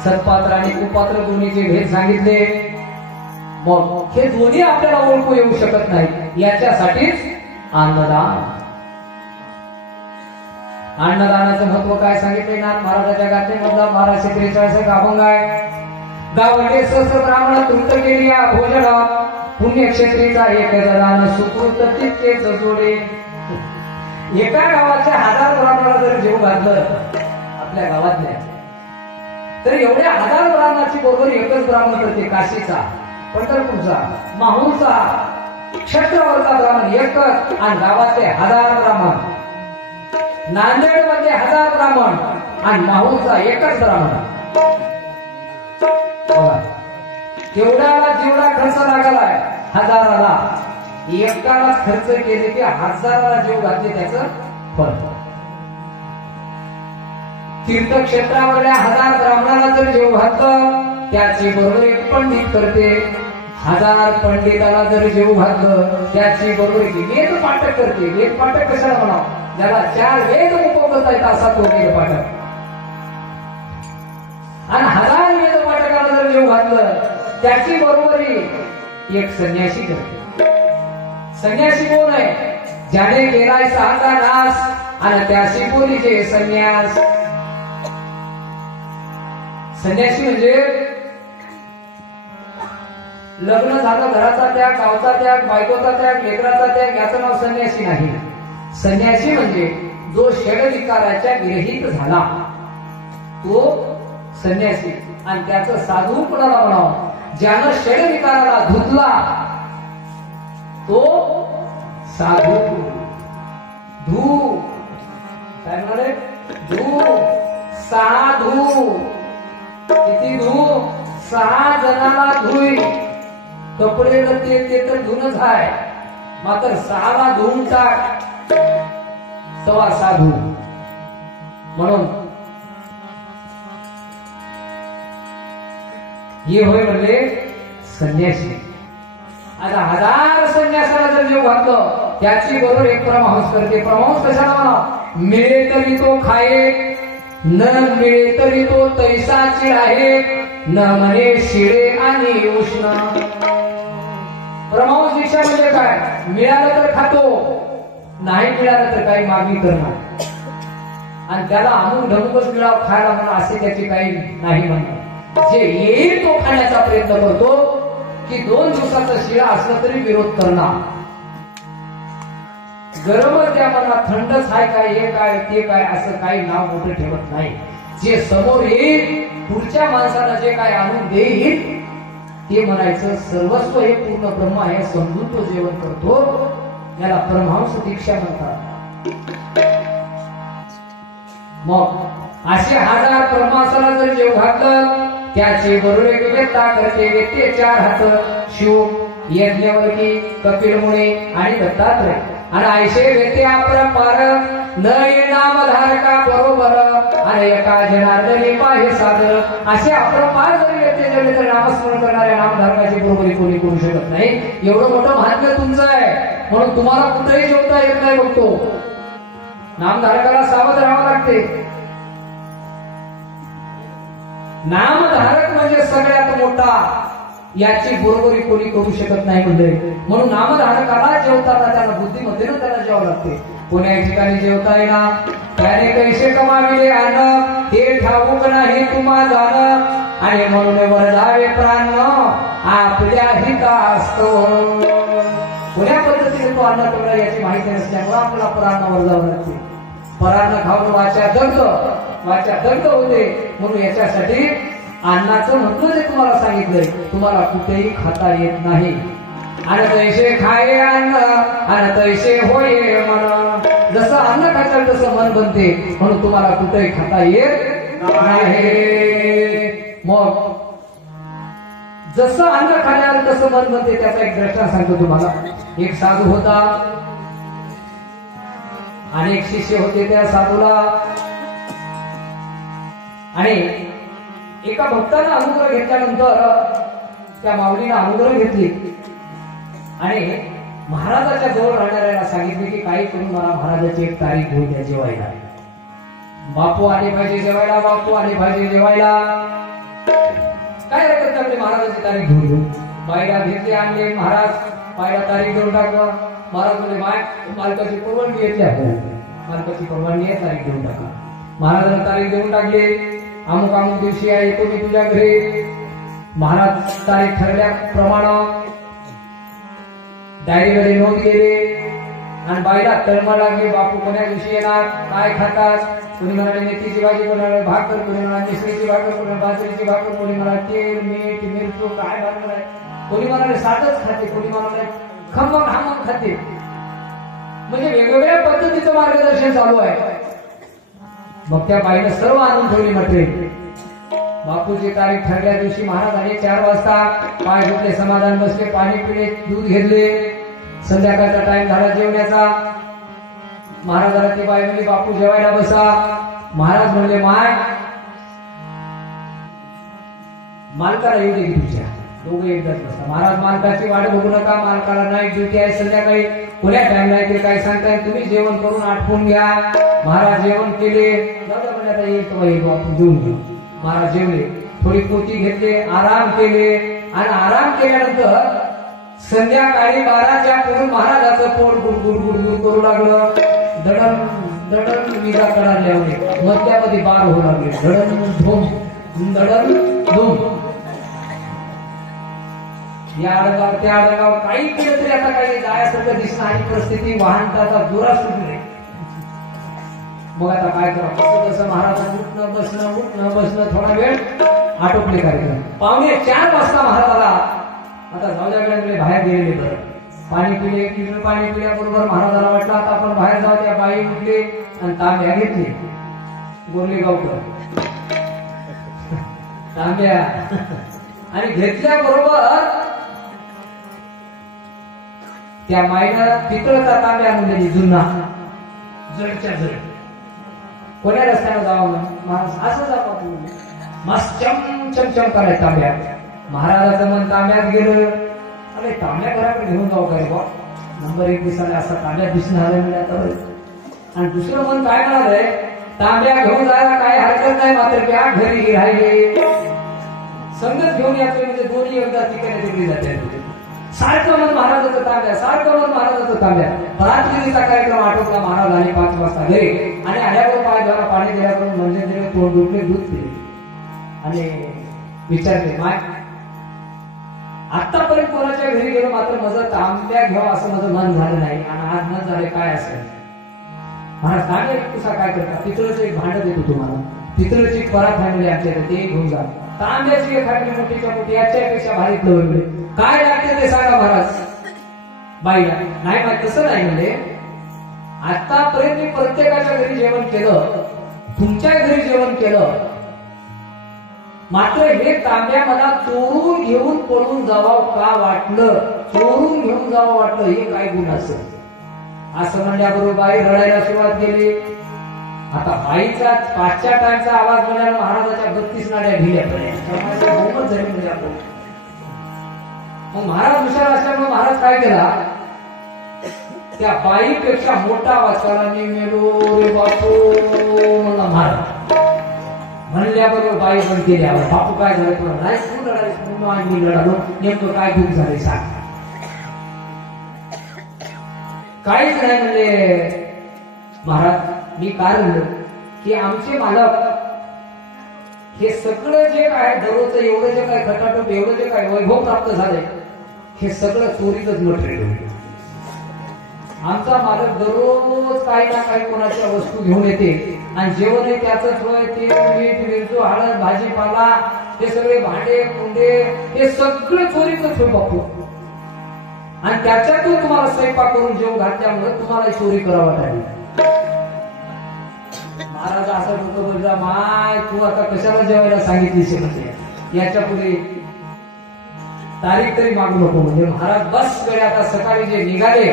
सत्पात्र आणि कुपात्र दोन्हीचे भेद सांगितले. मग हे दोन्ही आपल्याला ओळखू येऊ शकत नाही. याच्यासाठीच अन्नदान. अन्नदानाचं महत्व काय सांगितले ना महाराजाच्या गाथेमधला 1243 अभंग आहे. गावटे सहस्र ब्राह्मण तृप्त केली या भोजन पुण्यक्षेत्रीचा एक दान सुकृत तितकेच जोडे. एका गावाच्या 1000 ब्राह्मणाला जर जेव घातलं आपल्या गावातल्या तर एवढ्या 1000 ब्राह्मणाची बरोबर एकच ब्राह्मण करते. काशीचा, पंढरपूरचा, माहूरचा, क्षत्रवरचा ब्राह्मण एकच. आणि गावातले 1000 ब्राह्मण, नांदेड मध्ये 1000 ब्राह्मण आणि माहूरचा एकच ब्राह्मण. तेवढ्याला जेवढा खर्च लागलाय 1000ला, एकाला खर्च केले की 1000ला जेव घातले त्याचं फळ. तीर्थक्षेत्रावरल्या 1000 ब्राह्मणाला जर जेव घातलं त्याची बरोबर एक पंडित करते. 1000 पंडिताला जर जेव घातलं त्याची बरोबर वेद पाठक करते. वेद पाठक कशाला म्हणावं? ज्याला 4 वेद उपयोगता येतात असा तो वेद पाठक. आणि 1000 वेद पाठकाला जर जेव घातलं त्याची बरोबरी एक संन्यासी करते. संन्यासी कोण आहे? ज्याने केलाय सहाचा नाश आणि त्याशी बोलीचे संन्यास. संन्यासी म्हणजे लग्न झालं, घराचा त्याग, गावचा त्याग, बायकोचा त्याग, लेकराचा त्याग, याचं नाव संन्यासी नाही. संन्यासी म्हणजे जो षडविकाराच्या विरहित झाला तो संन्यासी. आणि त्याचं साधू कोणाला म्हणावं? ज्यानं षडविकाराला धुतला तो साधू. धू काय म्हणाले? धू. साधू. किती धू? 6 जणांना धुई. कपडे ते तर धुनच आहे, मात्र 6ला धुवून टाक तवा साधू. म्हणून हे होय म्हणले संन्यासी. आता 1000 संन्यासाला जर जेव घातलं त्याची बरोबर एक परमहंस करते. परमहंस कशाला म्हणा? मिळे तरी तो खाये, न मिळे तरी तो तैसाची आहे, न म्हणे शिळे आणि उष्ण. परमहंस दीक्षा म्हणजे काय? मिळालं तर खातो, नाही मिळालं तर काही मागणी करणार. आणि त्याला अमुक ढमुकच मिळावं खायला म्हणून असे त्याची काही नाही म्हणणार. जे येईल तो खाण्याचा प्रयत्न करतो. की 2 दिवसाचा शिळा असला तरी विरोध करणार. गरम त्या मनात थंडच आहे काय, हे काय, ते काय, असं काही नाव मोठं ठेवत नाही. जे समोर येईल, पुढच्या माणसाला जे काय आणून देईल ते म्हणायचं सर्वस्व हे पूर्ण ब्रह्म आहे समजून तो जेवण करतो. याला परमहंस दीक्षा म्हणतात. मग असे 1000 परमहंसाला जर जेव घातलं त्याचे बरोबर एक व्यक्ता करते. व्यक्ती 4 हात शिव, यज्ञवल्की, कपिल मुनी आणि दत्तात्रय. आणि ऐशे व्यक्ती अपरंपार न ये नामधारका बरोबर आणि एका जनार्दनी पाहे सादर. असे अपरंपार जरी व्यक्ती जरी तर नामस्मरण करणाऱ्या नामधारकाची बरोबरी कोणी करू शकत नाही. एवढं मोठं महात्म्य तुमचं आहे म्हणून तुम्हाला कुठेही जेवता येत नाही. बघतो नामधारकाला सावध राहावं लागते. नामधारक म्हणजे सगळ्यात मोठा, याची बरोबरी कोणी करू शकत नाही म्हणजे. म्हणून नामधारकाला जेवताना त्याला बुद्धिमत्तेनं त्याला जेवावं लागते. कोण्या ठिकाणी जेवता येणार त्याने कैसे कमाविले अन्न ते ठाऊक नाही तुम्हा जाण. आणि म्हणून वर जावे प्राण आपल्या हिता असतो. कोण्या पद्धतीने तो अन्न कमला याची माहिती नसल्यामुळे आपल्याला प्राणावर जावं लागते. परान्न खाऊन वाचा दग्ध होते. म्हणून याच्यासाठी अन्नाचं महत्व जे तुम्हाला सांगितलंय तुम्हाला कुठेही खाता येत नाही. आणि तैसे खाये अन्न आणि तैसे होय मन. जसं अन्न खाचाल तसं मन बनते. म्हणून तुम्हाला कुठेही खाता येत नाही. मग जसं अन्न खाण्यावर तसं मन बनते त्याचा एक दृष्टांत सांगतो तुम्हाला. एक साधू होता, अनेक शिष्य होते त्या साधूला. आणि एका भक्तानं अनुग्रह घेतल्यानंतर त्या माऊलीनं अनुग्रह घेतली आणि महाराजाच्या जवळ राहणाऱ्याला सांगितले की काही करून मला महाराजाची एक तारीख घेऊन द्या जेवायला. बापू आले पाहिजे जेवायला, बापू आले पाहिजे जेवायला. काय हरकत नाही महाराजांची तारीख घेऊन घेऊ. बाईला घेतले आणले महाराज, बाईला तारीख देऊन टाकलं. महाराज म्हणजे मालकाची परवानगी घेतली आपल्याला, मालकाची परवानगी आहे, तारीख देऊन टाका. महाराजांना तारीख देऊन टाकली. अमुक अमुक दिवशी आहे, येतो मी तुझ्या घरी. महाराज तारीख ठरल्याप्रमाणे डायरीमध्ये नोंद केली आणि बाईला तळमळ लागली. बापू कोण्या दिवशी येणार, काय खातात? कोणी म्हणाले मेथीची भाजी, कोणाला भाकर, कोणी म्हणाले मिसळीची भाकर, कोणी बाजरीची भाकर, कोणी म्हणाले तेल मीठ मिरचू काय भाकर आहे, कोणी म्हणाले साधच खाते, कोणी म्हणाले खमंग हामंग खाते. म्हणजे वेगवेगळ्या पद्धतीचं मार्गदर्शन चालू आहे. मग त्या बाईनं सर्व आणून ठेवली मटेरियल. बापूची तारीख ठरल्या दिवशी महाराज आले 4 वाजता. पाय धुतले, समाधान बसले, पाणी पिले, दूध घेतले. संध्याकाळचा टाइम झाला जेवण्याचा. महाराजाला ती बाई म्हणली बापू जेवायला बसा. महाराज म्हणले माय मालकाला येऊ दे की तुझ्या, दोघे एकदाच बसा. महाराज मालकाची वाट बघू नका, मालकाला नाईट ड्युटी आहे संध्याकाळी, कोण्या टाइमला आहे ते काय सांगताय, तुम्ही जेवण करून आटपून घ्या. महाराज जेवण केले. आता येईल बापू जेवून घेऊ. महाराज जेवले, थोडी पोती घेतले, आराम केले आणि आराम केल्यानंतर संध्याकाळी 12च्या पूर्वी महाराजाचं पोट गुडगुड गुडगुड करू लागलं. दडण दडण विजा कडायला लागले, मध्यामध्ये बार होऊ लागले. दडण धूम दडण धूम. या आडगाव त्या आडगाव काही केलं तरी आता काही जायसारखं दिसणं आणि परिस्थिती वाहनताचा जोरात सुटले. मग आता काय करा, कसं कसं महाराजांना उठणं बसणं थोडा वेळ आटोपले कार्यक्रम. 3:45 वाजता महाराजाला आता जाऊद्याकडे बाहेर गेलेले बरं. पाणी पिले, किलो पाणी पिल्याबरोबर महाराजाला वाटलं आता आपण बाहेर जाऊ. त्या बाई उठले आणि तांब्या घेतली. गोरलेगावकर तांब्या आणि घेतल्याबरोबर त्या माईनं पितळचा तांब्या आणून दिली, जुना जडच्या जड. कोण्या रस्त्यानं जावं महाराज असं जावं, मस्त चमचम करायचं तांब्या. महाराजाचं मन तांब्यात गेलं. अरे तांब्या घराकडे घेऊन जाऊ काय बा, नंबर 1 दिसायला असा तांब्या दिसणार आहे. आणि दुसरं मन काय म्हणालंय, तांब्या घेऊन जायला काय हरकत नाही, मात्र त्या घरी राहिले संगत घेऊन यायचं म्हणजे दोन्ही एकदा तिकडे तिकडे जाते. सारखं मन महाराजाचं तांब्या, सारखं मन महाराजाचं तांब्या. रात्रीचा कार्यक्रम आटोपला. महाराज आले 5 वाजता घरी आणि आल्यावर पाय द्वारा पाणी दिल्याकडून म्हणजे दिले, तोंड दुखले, दूध पिले आणि विचारले माय आतापर्यंत कोणाच्या घरी गेलो मात्र माझं तांब्या घ्यावं असं माझं मन झालं नाही आणि आज मन झाले काय असेल. महाराज तांब्या तुझा काय करता, पितळेचं एक भांड देतो तुम्हाला, पितळेची एक परात फॅमिली आमच्या ते घेऊन जा. तांब्याची एक फाटली मोठीच्या मोठी, याच्यापेक्षा भारीतलं वेगळे काय लागते ते सांगा महाराज. बाईला नाही माहित, तसं नाही म्हणजे आतापर्यंत मी प्रत्येकाच्या घरी जेवण केलं, तुमच्या घरी जेवण केलं, मात्र हे तांब्या मला चोरून घेऊन पळून जावं का वाटलं, चोरून घेऊन जावं वाटलं, हे काय गुण असेल. असं म्हणल्याबरोबर बाई रडायला सुरुवात केली. आता बाईचा 5च्या टाइमचा आवाज म्हणल्याला महाराजाच्या 32 नाड्या ढिल्या पडल्या. बहुमत झाली म्हणजे आपण. मग महाराज हुशार असल्यामुळे महाराज काय केला, त्या बाईपेक्षा मोठा आवाज केला, मी मेलो रे बापू म्हणला महाराज. म्हणल्याबरोबर बाई पण केली आवाज, बापू काय झालं तुला, नाही तू लढायस, मी लढालो, नेमकं काय दुःख झाले सांग. काहीच नाही म्हणजे महाराज, मी काय म्हणलो की आमचे मालक हे सगळं जे काय दररोजचं एवढं जे काय खटाटोप, एवढं जे काय वैभव प्राप्त झाले, हे सगळं चोरीतच मटेरियल. आमचा मालक दररोज काही ना काही कोणाच्या वस्तू घेऊन येते आणि जेवण त्याच होय, तेल मीठ मिरचू हळद भाजीपाला हे सगळे भांडे कुंडे हे सगळं चोरीतच होय बापू. आणि त्याच्यातून तुम्हाला स्वयंपाक करून जेवण घातल्यामुळे तुम्हाला चोरी करावं लागली. महाराज असं डोकं बोलला, माय तू आता कशाला जेवायला सांगितलीस म्हणजे याच्या पुढे तारीख तरी मागू नको. म्हणजे महाराज बस वेळ आता सकाळी जे निघाले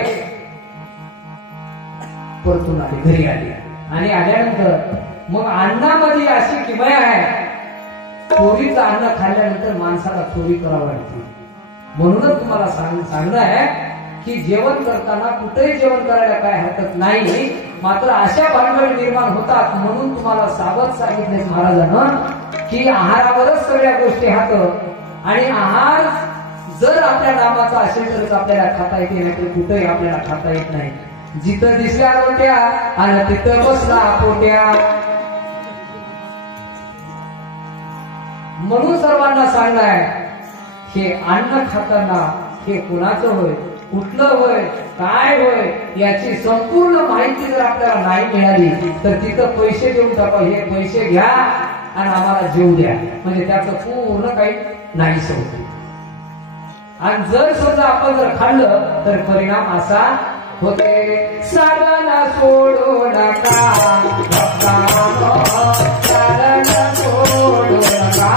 परतून आले, घरी आले आणि आल्यानंतर मग अन्नामध्ये अशी किमया आहे, चोरीचं अन्न खाल्ल्यानंतर माणसाला चोरी करावं लागते. म्हणूनच तुम्हाला सांगणं आहे की जेवण करताना कुठेही जेवण करायला काय हरकत नाही, मात्र अशा भानगडी निर्माण होतात. म्हणून तुम्हाला सावध सांगितले महाराजांना की आहारावरच सगळ्या गोष्टी हात आणि आहार जर आपल्या नामाचा असेल तरच आपल्याला खाता येते, नाही तर कुठेही आपल्याला खाता येत नाही. जिथं दिसल्या रोट्या आणि तिथं बसला पोट्या. म्हणून सर्वांना सांगलाय हे अन्न खाताना हे कुणाचं होय, कुठलं होय, काय होय याची संपूर्ण माहिती जर आपल्याला नाही मिळाली तर तिथं पैसे देऊन टाका, हे पैसे घ्या आणि आम्हाला जेवू द्या, म्हणजे त्याचं पूर्ण काही नाही होते. आणि जर समजा आपण जर खाल्लं तर परिणाम असा होते. साधना सोडू नका साधना सोडू नका,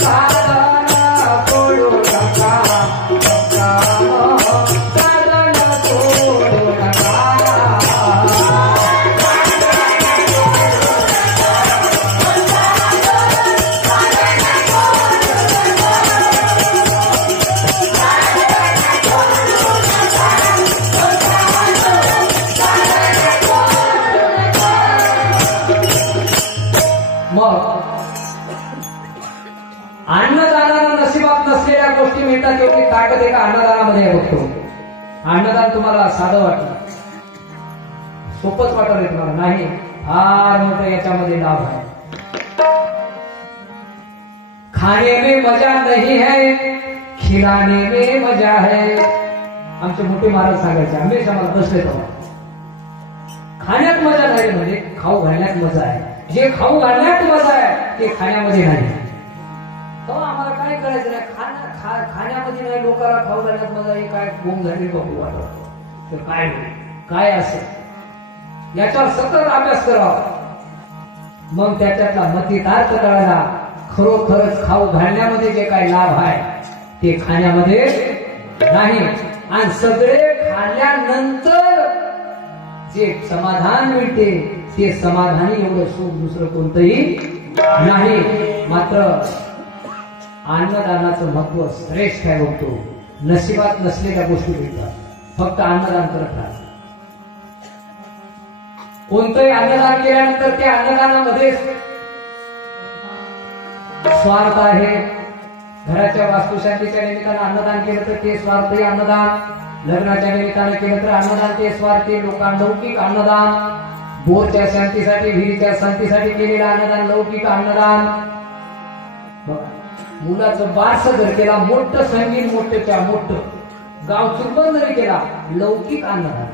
साधना सोडू नका, साधना सोडू नका. अन्नदानाला नशिबात नसलेल्या गोष्टी मिळतात तेवढी ताकद एका अन्नदानामध्ये बघतो. अन्नदान तुम्हाला साधं वाटलं, सोपंच वाटलं तुम्हाला, नाही, फार मोठं याच्यामध्ये लाभ आहे. खाने में मजा नहीं है, खिलाने में मजा है. आमचे मोठे महाराज सांगायचे, हमेशा मला बसले तेव्हा, खाण्यात मजा नाही म्हणजे खाऊ घालण्यात मजा आहे. जे खाऊ घालण्यात मजा आहे ते खाण्यामध्ये नाही. तेव्हा आम्हाला काय करायचं नाही, खाण्यामध्ये नाही, लोकांना खाऊ घालण्यात मजा आहे. काय बोंब झाली बघू वाटत तर काय काय असेल याच्यावर सतत अभ्यास करावा. मग त्याच्यातला मतितार्थ कळायला खरोखरच खाऊ घालण्यामध्ये जे काही लाभ आहे ते खाण्यामध्ये नाही. आणि सगळे खाल्ल्यानंतर जे समाधान मिळते ते समाधानी एवढं सुख दुसरं कोणतंही नाही. मात्र अन्नदानाचं महत्व श्रेष्ठ आहे बघतो. नशिबात नसलेल्या गोष्टी मिळतात, फक्त अन्नदान करत राहा. कोणतंही अन्नदान केल्यानंतर त्या अन्नदानामध्ये स्वार्थ आहे. घराच्या वास्तुशांतीच्या निमित्तानं अन्नदान केलं तर ते स्वार्थी अन्नदान, लग्नाच्या निमित्तानं केलं तर अन्नदान ते स्वार्थी लोकांलौकिक अन्नदान, बोरच्या शांतीसाठी विहिरीच्या शांतीसाठी केलेलं अन्नदान लौकिक अन्नदान. मुलाचं बारसं जर केला, मोठं संगीत मोठ्याच्या मोठं गाव चुंबन जरी केला, लौकिक अन्नदान.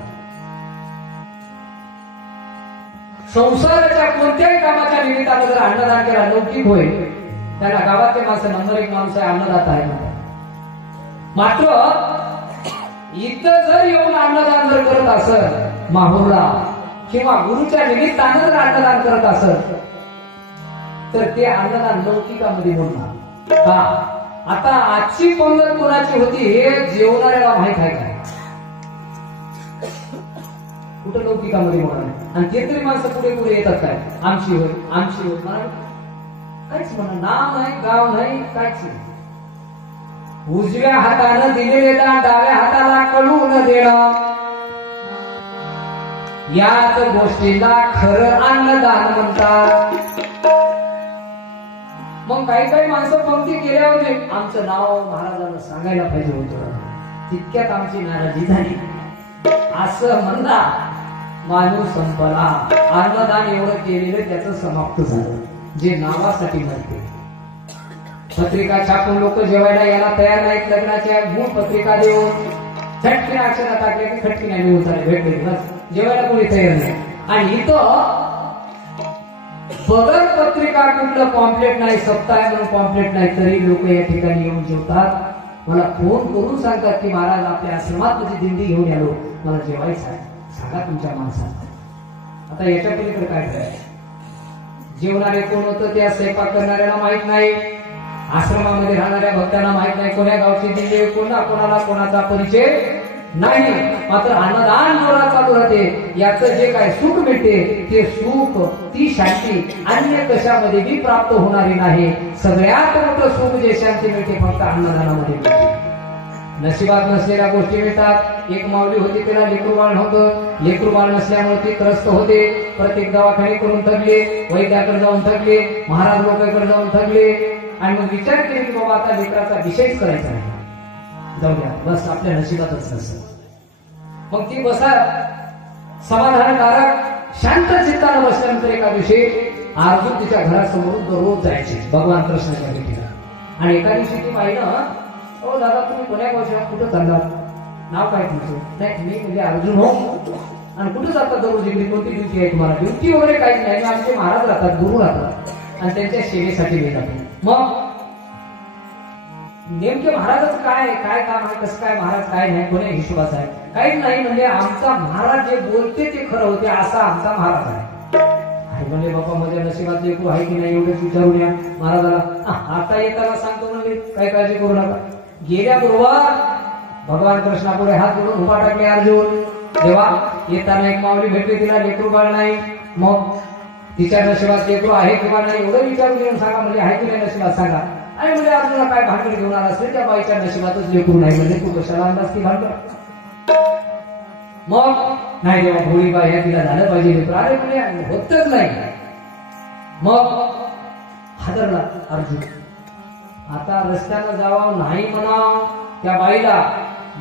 संसाराच्या कोणत्याही कामाच्या निमित्तानं जर अन्नदान केला लौकिक होय, त्याला गावातले माणसं नंबर एक माणूस आहे, अन्नदाता आहे. मात्र इथं जर येऊन अन्नदान जर करत असत माहुरला किंवा गुरुच्या निमित्तानं जर अन्नदान करत असत तर ते अन्नदान लौकिकामध्ये म्हणणार का? आता आजची पंगत कोणाची होती हे जेवणाऱ्याला माहित आहे का? कुठं लौकिकामध्ये म्हणणार. आणि ते तरी माणसं पुढे पुढे येतात काय, आमची होय आमची होय, काहीच म्हणा, नाव नाही गाव नाही काहीच नाही. उजव्या हातानं दिलेले दान डाव्या हाताला कळून देणं, याच गोष्टीला खरं अन्नदान म्हणतात. मग काही काही माणसं पंक्ती केल्या होते, आमचं नाव महाराजांना सांगायला पाहिजे होतं, तितक्यात आमची नाराजी झाली असं म्हणला. माणूस संपला, अन्नदान एवढं केलेलं त्याचं समाप्त झालं. जे नावासाठी म्हणते, पत्रिका छापून लोक जेवायला यायला तयार नाहीत. लग्नाच्या गुण पत्रिका देऊन झटकीने अक्षरा टाकल्या की खटकीने निघून झाले, भेटले बस, जेवायला कोणी तयार नाही. आणि इथं बगर पत्रिका कुठलं पॉम्पलेट नाही, सप्ताह म्हणून पॉम्पलेट नाही, तरी लोक या ठिकाणी येऊन जेवतात. मला फोन करून सांगतात की महाराज आपल्या आश्रमात माझी दिंडी घेऊन आलो, मला जेवायचं आहे, सांगा तुमच्या माणसाला. आता याच्या पलीकडे काय करायचं? जेवणारे कोण होतं त्या स्वयंपाक करणाऱ्याला माहित नाही, आश्रमामध्ये राहणाऱ्या भक्तांना माहित नाही, कोण्या गावची दिंडी कोणाला कोणाचा परिचय नाही. मात्र अन्नदान जोरात चालू राहते, याचं जे काय सुख मिळते ते सुख, ती शांती अन्य कशामध्ये बी प्राप्त होणारी नाही. सगळ्यात मोठं सुख जे शांती मिळते फक्त अन्नदानामध्ये मिळते. नशिबात नसलेल्या गोष्टी मिळतात. एक माऊली होती, तिला लेकरूबाळ नव्हतं, लेकरूबाळ नसल्यामुळे ती त्रस्त होते. प्रत्येक दवाखाने करून थकले, वैद्याकडे जाऊन थकले, महाराज लोकांकडे जाऊन थकले. आणि मग विचार केले की बाबा आता लेकराचा विषयच करायचा नाही, जाऊ द्या, बस आपल्या नशिबातच नसेल. मग ती बसा समाधानकारक शांत चित्तानं बसल्यानंतर एका दिवशी अर्जुन तिच्या घरासमोरून दररोज जायचे भगवान कृष्णाच्या भेटीला. आणि एका दिवशी ती पाहिलं, ओ दादा तुम्ही कोण्या गावच्या, कुठं चाललात, नाव काय तुमचं? नाही मी म्हणजे अर्जुन हो. आणि कुठं जातात दररोज, इकडे कोणती ड्युटी आहे तुम्हाला? ड्युटी वगैरे काहीच नाही, आमचे महाराज राहतात, गुरु राहतात आणि त्यांच्या सेवेसाठी मी जातो. मग नेमके महाराजच काय काय काम आहे, कसं काय महाराज काय नाही, कोण्या हिशोबाचं आहे? काहीच नाही, म्हणजे आमचा महाराज जे बोलते ते खरं होते असा आमचा महाराज आहे. अरे म्हणजे बाबा माझ्या नशिबात लेकरू आहे की नाही एवढंच विचारून या महाराजाला. आता येताना सांगतो म्हणजे काय काळजी करू नका. गेल्या बरोबर भगवान कृष्णापुढे हात जोडून उभा टाकले अर्जुन. तेव्हा येताना एक मावळी भेटली, तिला लेकरू बाळ नाही. मग तिच्या नशिबात लेकरू आहे किंवा नाही एवढं विचारून घेऊन सांगा, म्हणजे आहे की नाही नशिबात सांगा. आणि म्हणजे अर्जुनला काय भांडण घेऊन आला असेल, त्या बाईच्या नशिबातच लेकरू नाही म्हणजे तू कशाला अंदाज ती भांडण. मग नाही जेव्हा भोळी बाई आहे तिला झालं पाहिजे लेकरू, अरे म्हणजे होतच नाही. मग हादरला अर्जुन. आता रस्त्यानं जावं नाही म्हणा त्या बाईला,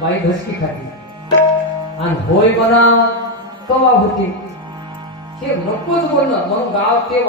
बाई धसकी खाती. आणि होय म्हणा कवा होती, हे नकोच बोलणं. म्हणून गाव ते